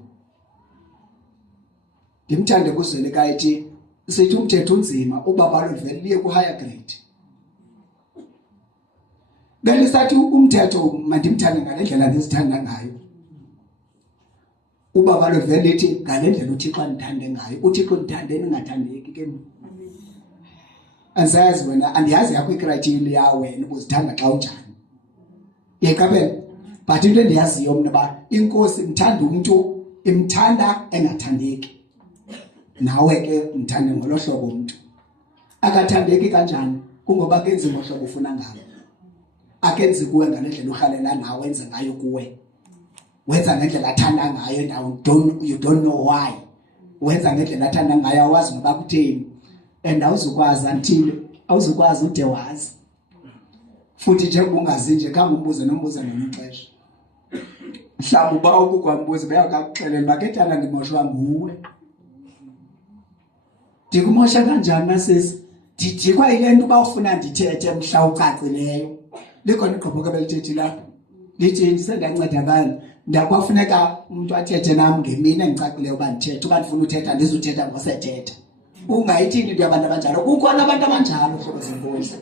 ndimthande kuzwele kayithi sithi umthetho unzima ubabalo livele liye ku higher grade belisathi umthetho mandimthande ngale ndlela ndizithanda ngayo ubabalo livele lithi ngale ndlela uThixo andithande ngayo uThixo ndithande ningathandeki ke azazi wena andiyazi yakho icriteria wena ubuzithanda xa unjani yeqabela but into endiyaziyo mna ba inkosi mthanda umuntu imthanda engathandeki nawe ke mthande ngolo hlobo umuntu akathandeki kanjani kungoba kenzi ngohlobo ufuna ngalo akenzi kuwe ngale ndlela uhalela nawe wenze ngayo kuwe wenza ngendlela athanda ngayo nawe you don't know why wenza ngendlela athanda ngayo awazi noba kutheni and awuzukwazi until awuzukwazi ude wazi futhi nje ungazi nje khange umbuze nombuza nomxesha mhlawumbe uba ukukwambuza bayakakuxelela bakethana ndimoshwa nguwe ndikumosha kanjani nasisi ndidikwa ile nto uba ufuna ndithethe mhla ucacileyo likhona igqobhoka belithethe lapho lithi ndisendancedakala ndakwafuneka umuntu athethe nam ngemini endicacileyo uba ndithethe uba ndifuna uthetha ndizuthetha ngosethetha ungayithini into yabantu abanjalo kukhona abantu abanjalo hlobo zenkosi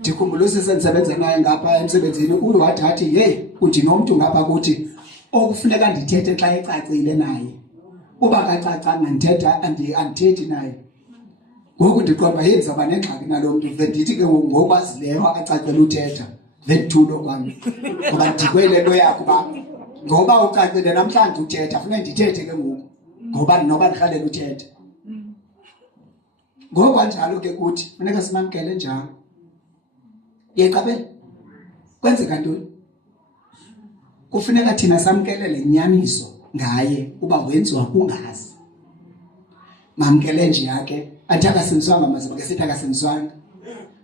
ndikhumbula sisendisebenza naye ngapha emsebenzini uwathi hey undinomntu ngapha kuthi okufuneka ndithethe xa ecacile naye uba kacacanga ndithetha andithethi naye ngoku ndiqonda yenza banengxaki nalomntu vendithi ke ngokwazileyo acacela uthetha vendithulo kwami ngoba ndikwele nto yakho ba ngoba ucacile namhlanje uthetha funeka ndithethe ke ngoku ngoba noba ndikhalela uthetha ngoba njalo ke kuthi funeka simamkele njalo yeqabe kwenzeka ntoni kufuneka thina samkelele inyaniso ngaye uba wenziwa kungazi mamkele nje yake athi akaseniswanga maze ngesithi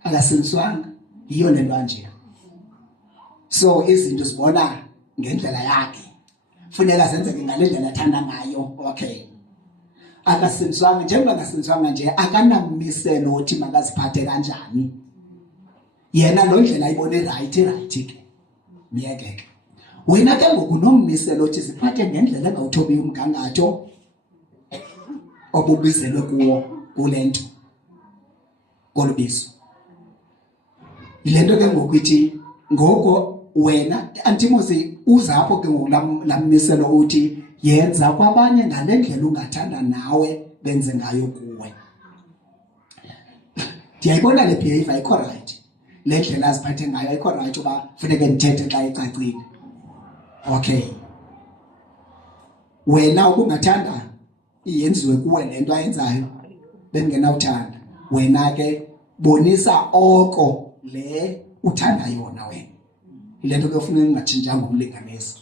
akaseniswanga yiyo lento kanje so izinto sibona ngendlela yakhe funeka senzeke ngale ndlela athanda ngayo okay akaseniswanga njengoba akaseniswanga nje akanamiselo othi makaziphathe kanjani yena lo ndlela ayibone right ke miyeke wena ke ngoku nommiselo othi siphathe ngendlela engawuthobi umgangatho obubizelwe kuwo kulento kolubizo ilento ke ngoku ithi ngoko wena Antimosi uzapho ke ngoku lammiselo uthi yenza kwabanye ngale ndlela ungathanda nawe benze ngayo kuwe ndiyayibona le behavior ayikho right le ndlela aziphathe ngayo ayikho right uba funeke ndithethe xa icacile okay wena ukungathanda iyenziwe kuwe lento ayenzayo bengenawuthanda wena ke bonisa oko le uthanda yona wena ilento ke ufuna ungatshintshanga umlinganiso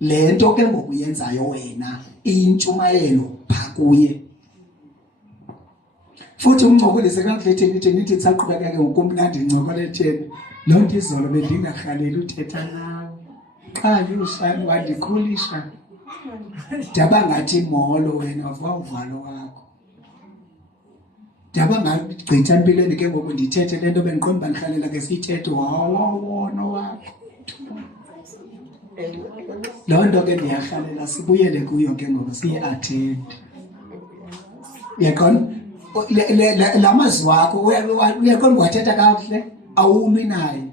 lento ke ngokuyenzayo wena intshumayelo phakuye futhi umncokolise kakuhle nithi saqhubeka ke ngokumnandi incokole theni lo nto izolo bendingarhalela uthetha nawe qha ushani wandikhulisha daba ngathi molo wena wavalo wakho daba ngagqitha empilweni ke ngoku ndithethe lento bendiqonda bandihalela ke sithethe wawona wakho loo nto ke ndiyarhalela sibuyele kuyo ke ngoku siye-attend uyaqonda la mazwi wakho uyaqonda wathetha kakuhle awulwi naye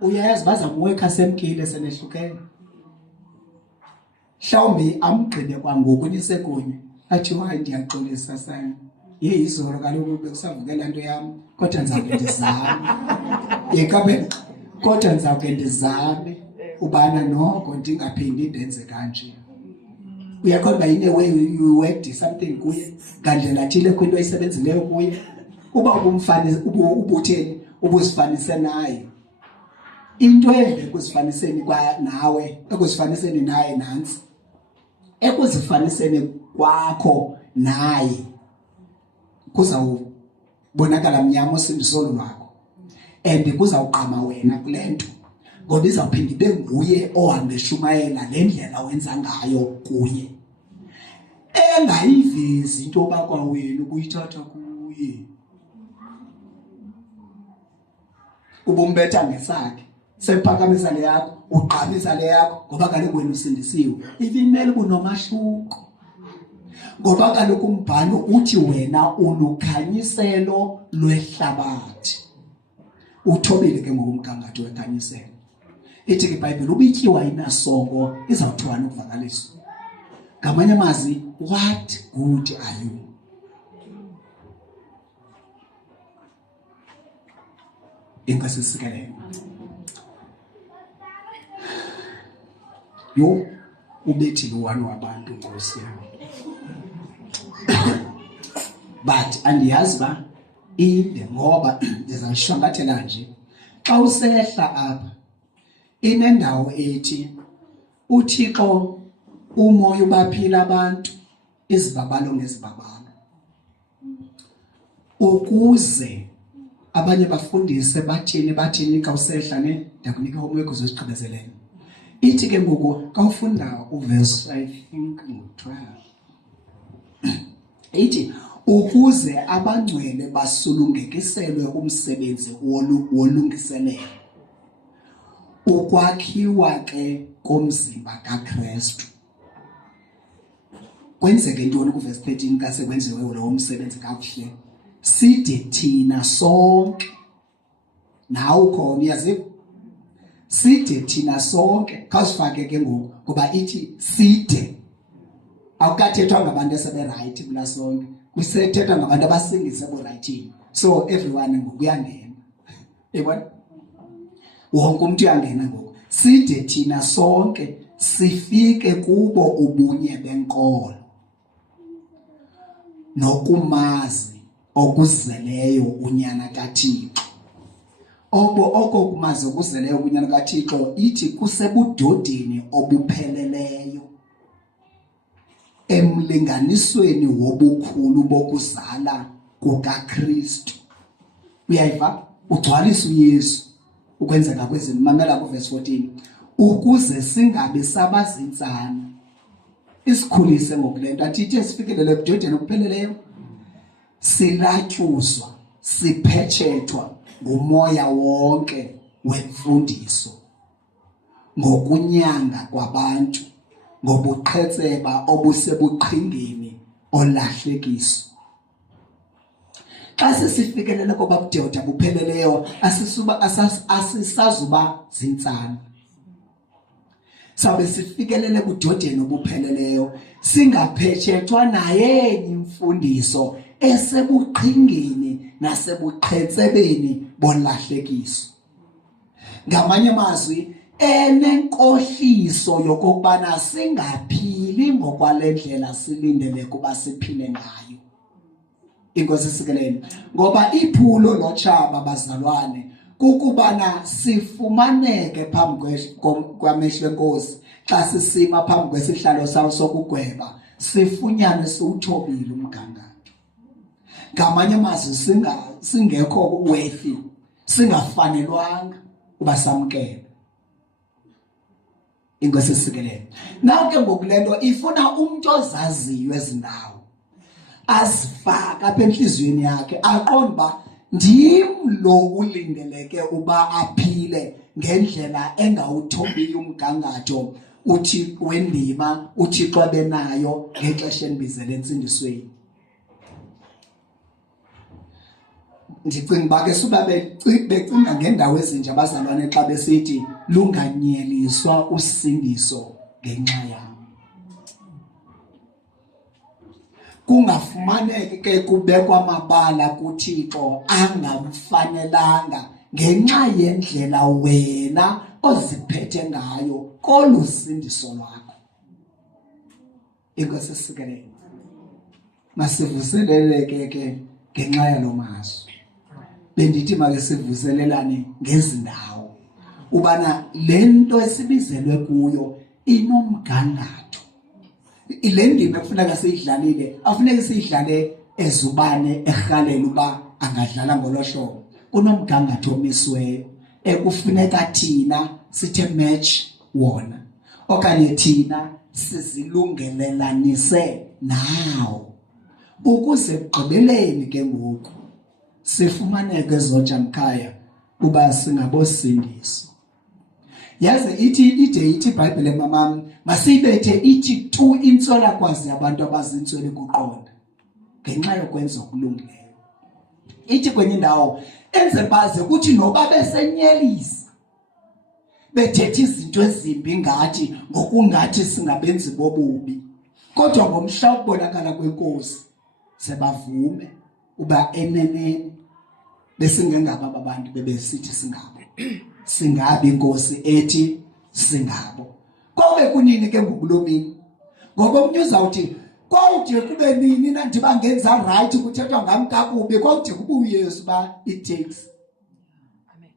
uyayazi bazamwekha semkile senehlukene mhlawumbi amgqibe kwangoku nisekunye athi hayi ndiyaxolisa sana izolo kaloku bekusavukela nto yam kodwa ndizawuke ndizame yekabe kodwa ndizawuke ndizame ubana noko ndingaphindi ndenze kanje uyaqonda ine way you worked something kuye ngandlela thile kwinto ayisebenzileyo kuye uba ubutheni ubuzifanise naye into embe kuzifaniseni nawe ekuzifaniseni naye nansi ekuzifaniseni kwakho naye kuzawubonakala mnyama usindisolo lwakho and kuzawuqama wena kulento ngoba izawuphinda ibe nguye ohambe shumayela le ndlela wenza ngayo kuye engayivezi into yoba kwawena ukuyithatha kuye ubumbetha ngesakhe sephakamisa le yakho uqhamisa le yakho ngoba kaloku wena usindisiwe ifimele kunomahluko ngoba kaloku umbhalo uthi wena ulukhanyiselo lwehlabathi uthobile ke ngokumgangatho wekhanyiselo ithi ke iBhayibheli ubityiwa inasongo izawuthwana ukuvakaliswa ngamanye amazwi what good are you inkasisikeleyo yo ubethile uwani wabantu Nkosi yami but andiyazi ba inde ngoba ndizayishwankathela nje xa usehla apha inendawo ethi uThixo umoya ubaphila abantu izibabalo ngezibabalo ukuze abanye bafundise bathini xa usehla ne ndakunika umoya ukuze uziqhebezelele ithi ke ngoku xa ufunda uverse I think ngo-12 ithi ukuze abangcwele basulungekiselwe umsebenzi wolungiselelo ukwakhiwa ke komzimba kaKristu kwenzeke ntoni kuverse 13 kase kwenziwe lo umsebenzi kakuhle side thina sonke nawo khona yazi side thina sonke khasifake ke ngoba ithi side awukathethwa ngabantu esebe right kula sonke kusethetha ngabantu abasingise bo-writing, so everyone ngokuyangena. Yabona? Wonke umuntu uyangena ngoku. Side thina sonke sifike kubo ubunye benkolo nokumazi okuzeleyo unyana kaThixo. Okokumazi okuzeleyo unyana kaThixo ithi kusebudodeni obupheleleyo, emlinganisweni wobukhulu bokuzala kukaKristu. Uyayiva? Ugcwalisa uYesu ukwenzeka kwezinto. Mamela kuverse 14. Ukuze singabe sabazintsana, isikhulise ngokulento athi sifikelele ebudodeni obupheleleyo, silatyuzwa, siphetshethwa ngumoya wonke wemfundiso, ngokunyanga kwabantu, ngobuqhetseba obusebuqhingeni olahlekiso. Xa sesifikelele koba budoda bupheleleyo, asisazuba zintsana. Sabe sifikelele budodeni obupheleleyo, singaphetshethwa nayenye imfundiso esebuqhingeni nasebuqhetsebeni bolahlekiso. Ngamanye amazwi, enenkohliso yokubana singaphili ngokwalendlela silindele kuba siphile ngayo. Inkosi sikeleni. Ngoba iphulo lotshaba bazalwane kukubana sifumaneke phambi kwamehlo enkosi xa sisima phambi kwesihlalo sawo sokugweba, sifunyane siwuthobile umgangatho. Ngamanye amazwi singekho worthy, singafanelwanga uba samkele. Inkosi sikeleni. Nawe ke ngokulento ifuna umuntu ozaziyo ezindawo, azifaka apha enhliziyweni yakhe, aqonde uba ndim lo ulindeleke uba aphile ngendlela engawuthobiyo umgangatho uthi wendima uThixo benayo ngexesha enibizele entsindisweni. Ndicinga uba ke suba becinga ngendawo ezinje abazalwane xa besithi lunganyeliswa usindiso ngenxa yam. Kungafumaneki ke kubekwa amabala kuThixo angamfanelanga ngenxa yendlela wena oziphethe ngayo kolusindiso lwakho. Inkosi sikelele. Masivuseleleke ke ngenxa yalo mazwi. Bendithi make sivuselelane ngezindawo ubana lento esibizelwe kuyo inomgangatho. Ile ndima ekufuneka siyidlalile afuneka siyidlale ezubane erhalela uba angadlala ngolohlobo. Kunomgangatho omisiweyo ekufuneka thina sithe match wona, okanye thina sizilungelelanise nawo, ukuze ekugqibeleni ke ngoku sifumaneke ezoJamkhaya uba singabosindiso. Yaze ide ithi iBhayibhile mamam, masiyibethe ithi tu intswelakwazi abantu abazintswele kuqonda ngenxa yokwenza okulungileyo. Ithi kwenye indawo enze baze kuthi noba besenyelisa bethethe izinto ezimbi ngathi ngokungathi singabenzi bobubi, kodwa ngomhla ukubonakala kwenkosi sebavume uba eneneni besingengaba abantu bebesithi singabo. Singabi inkosi ethi singabo. Kobe kunini ke ngokulomini? Ngoba umntu uzawuthi kwawude kube nini na ndiba ngenza right kuthethwa ngam kakubi, kwawude kube uYesu ba it takes. Amen.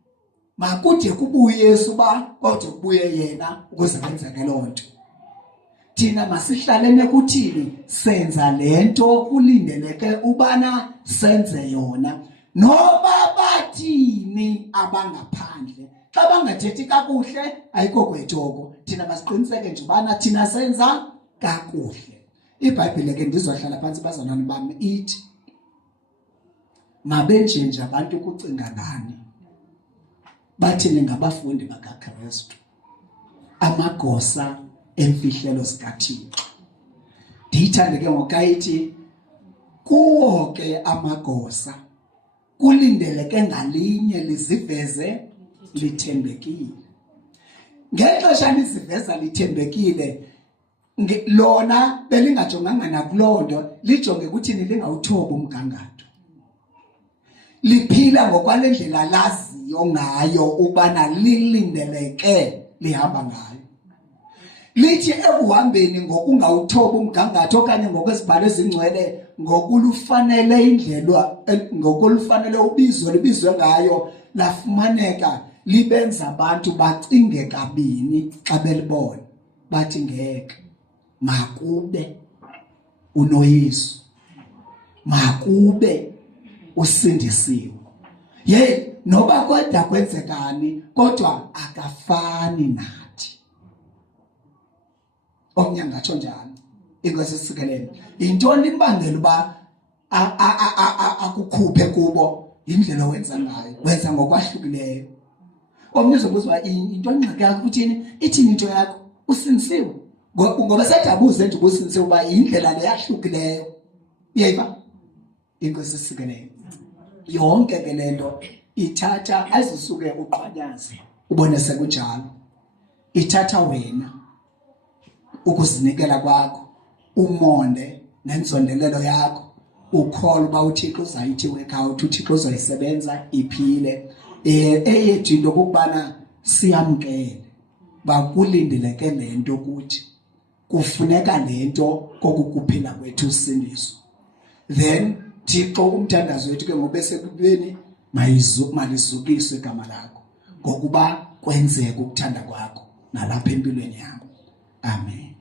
Makude kube uYesu ba kwawude kubuye yena ukuze kwenzeke loo nto. Thina masihlalene kuthini senza lento kulindeleke ubana senze yona, noba bathini abangaphandle. Xa bangathethi kakuhle ayikho kwetoko, thina masiqiniseke nje ubana thina senza kakuhle. iBhayibhile ke ndizohlala phansi bazalwane bami ithi mabenje nje abantu ukucinga ngani bathini ngabafundi bakaKristu, amagosa emfihlelo zikaThixo. Ndiyithande ke ngokayithi kuwo ke amagosa kulindeleke ngalinye liziveze lithembekile. Ngexesha liziveza lithembekile lona belingajonganga nakulonto lijonge ukuthi lingawuthobi umgangatho. Liphila ngokwalendlela laziyo ngayo ubana lilindeleke lihamba ngayo. Lithi ekuhambeni ngokungawuthobi umgangatho okanye ngokwezibhalo ezingcwele ngokulufanele indlela ngokulufanele ubizo libizwe ngayo lafumaneka libenza abantu bacinge kabini xa belibona bathi ngeke makube unoyesu makube usindisiwe noba kodwa kwenzekani kodwa akafani nathi. Omnye ngatsho njalo inkosi isikelele intoni imbangela uba akukhuphe kubo indlela owenza ngayo wenza ngokwahlukileyo. Omnye uzobuza into engxaki yakho uthini ithini into yakho usinisiwe ngoba sejabuze nje ubusinisiwe uba indlela leyahlukileyo uyayiva inkosi isikelele. Yonke ke lento ithatha azisuke uqhwanyaze ubone sekunjalo ithatha wena ukuzinikela kwakho umonde nensondelelo yakho ukholwa uba uThixo uzayithi work out uThixo uzoyisebenza iphile eyethu into ukubana siyamkele bakulindeleke lento ukuthi kufuneka lento kokukuphila kwethu usindiso. Then Thixo umthandazo wethu ke ngoba esekubeni malizukiswe igama lakho ngokuba kwenzeke ukuthanda kwakho nalapha empilweni yakho. Amen.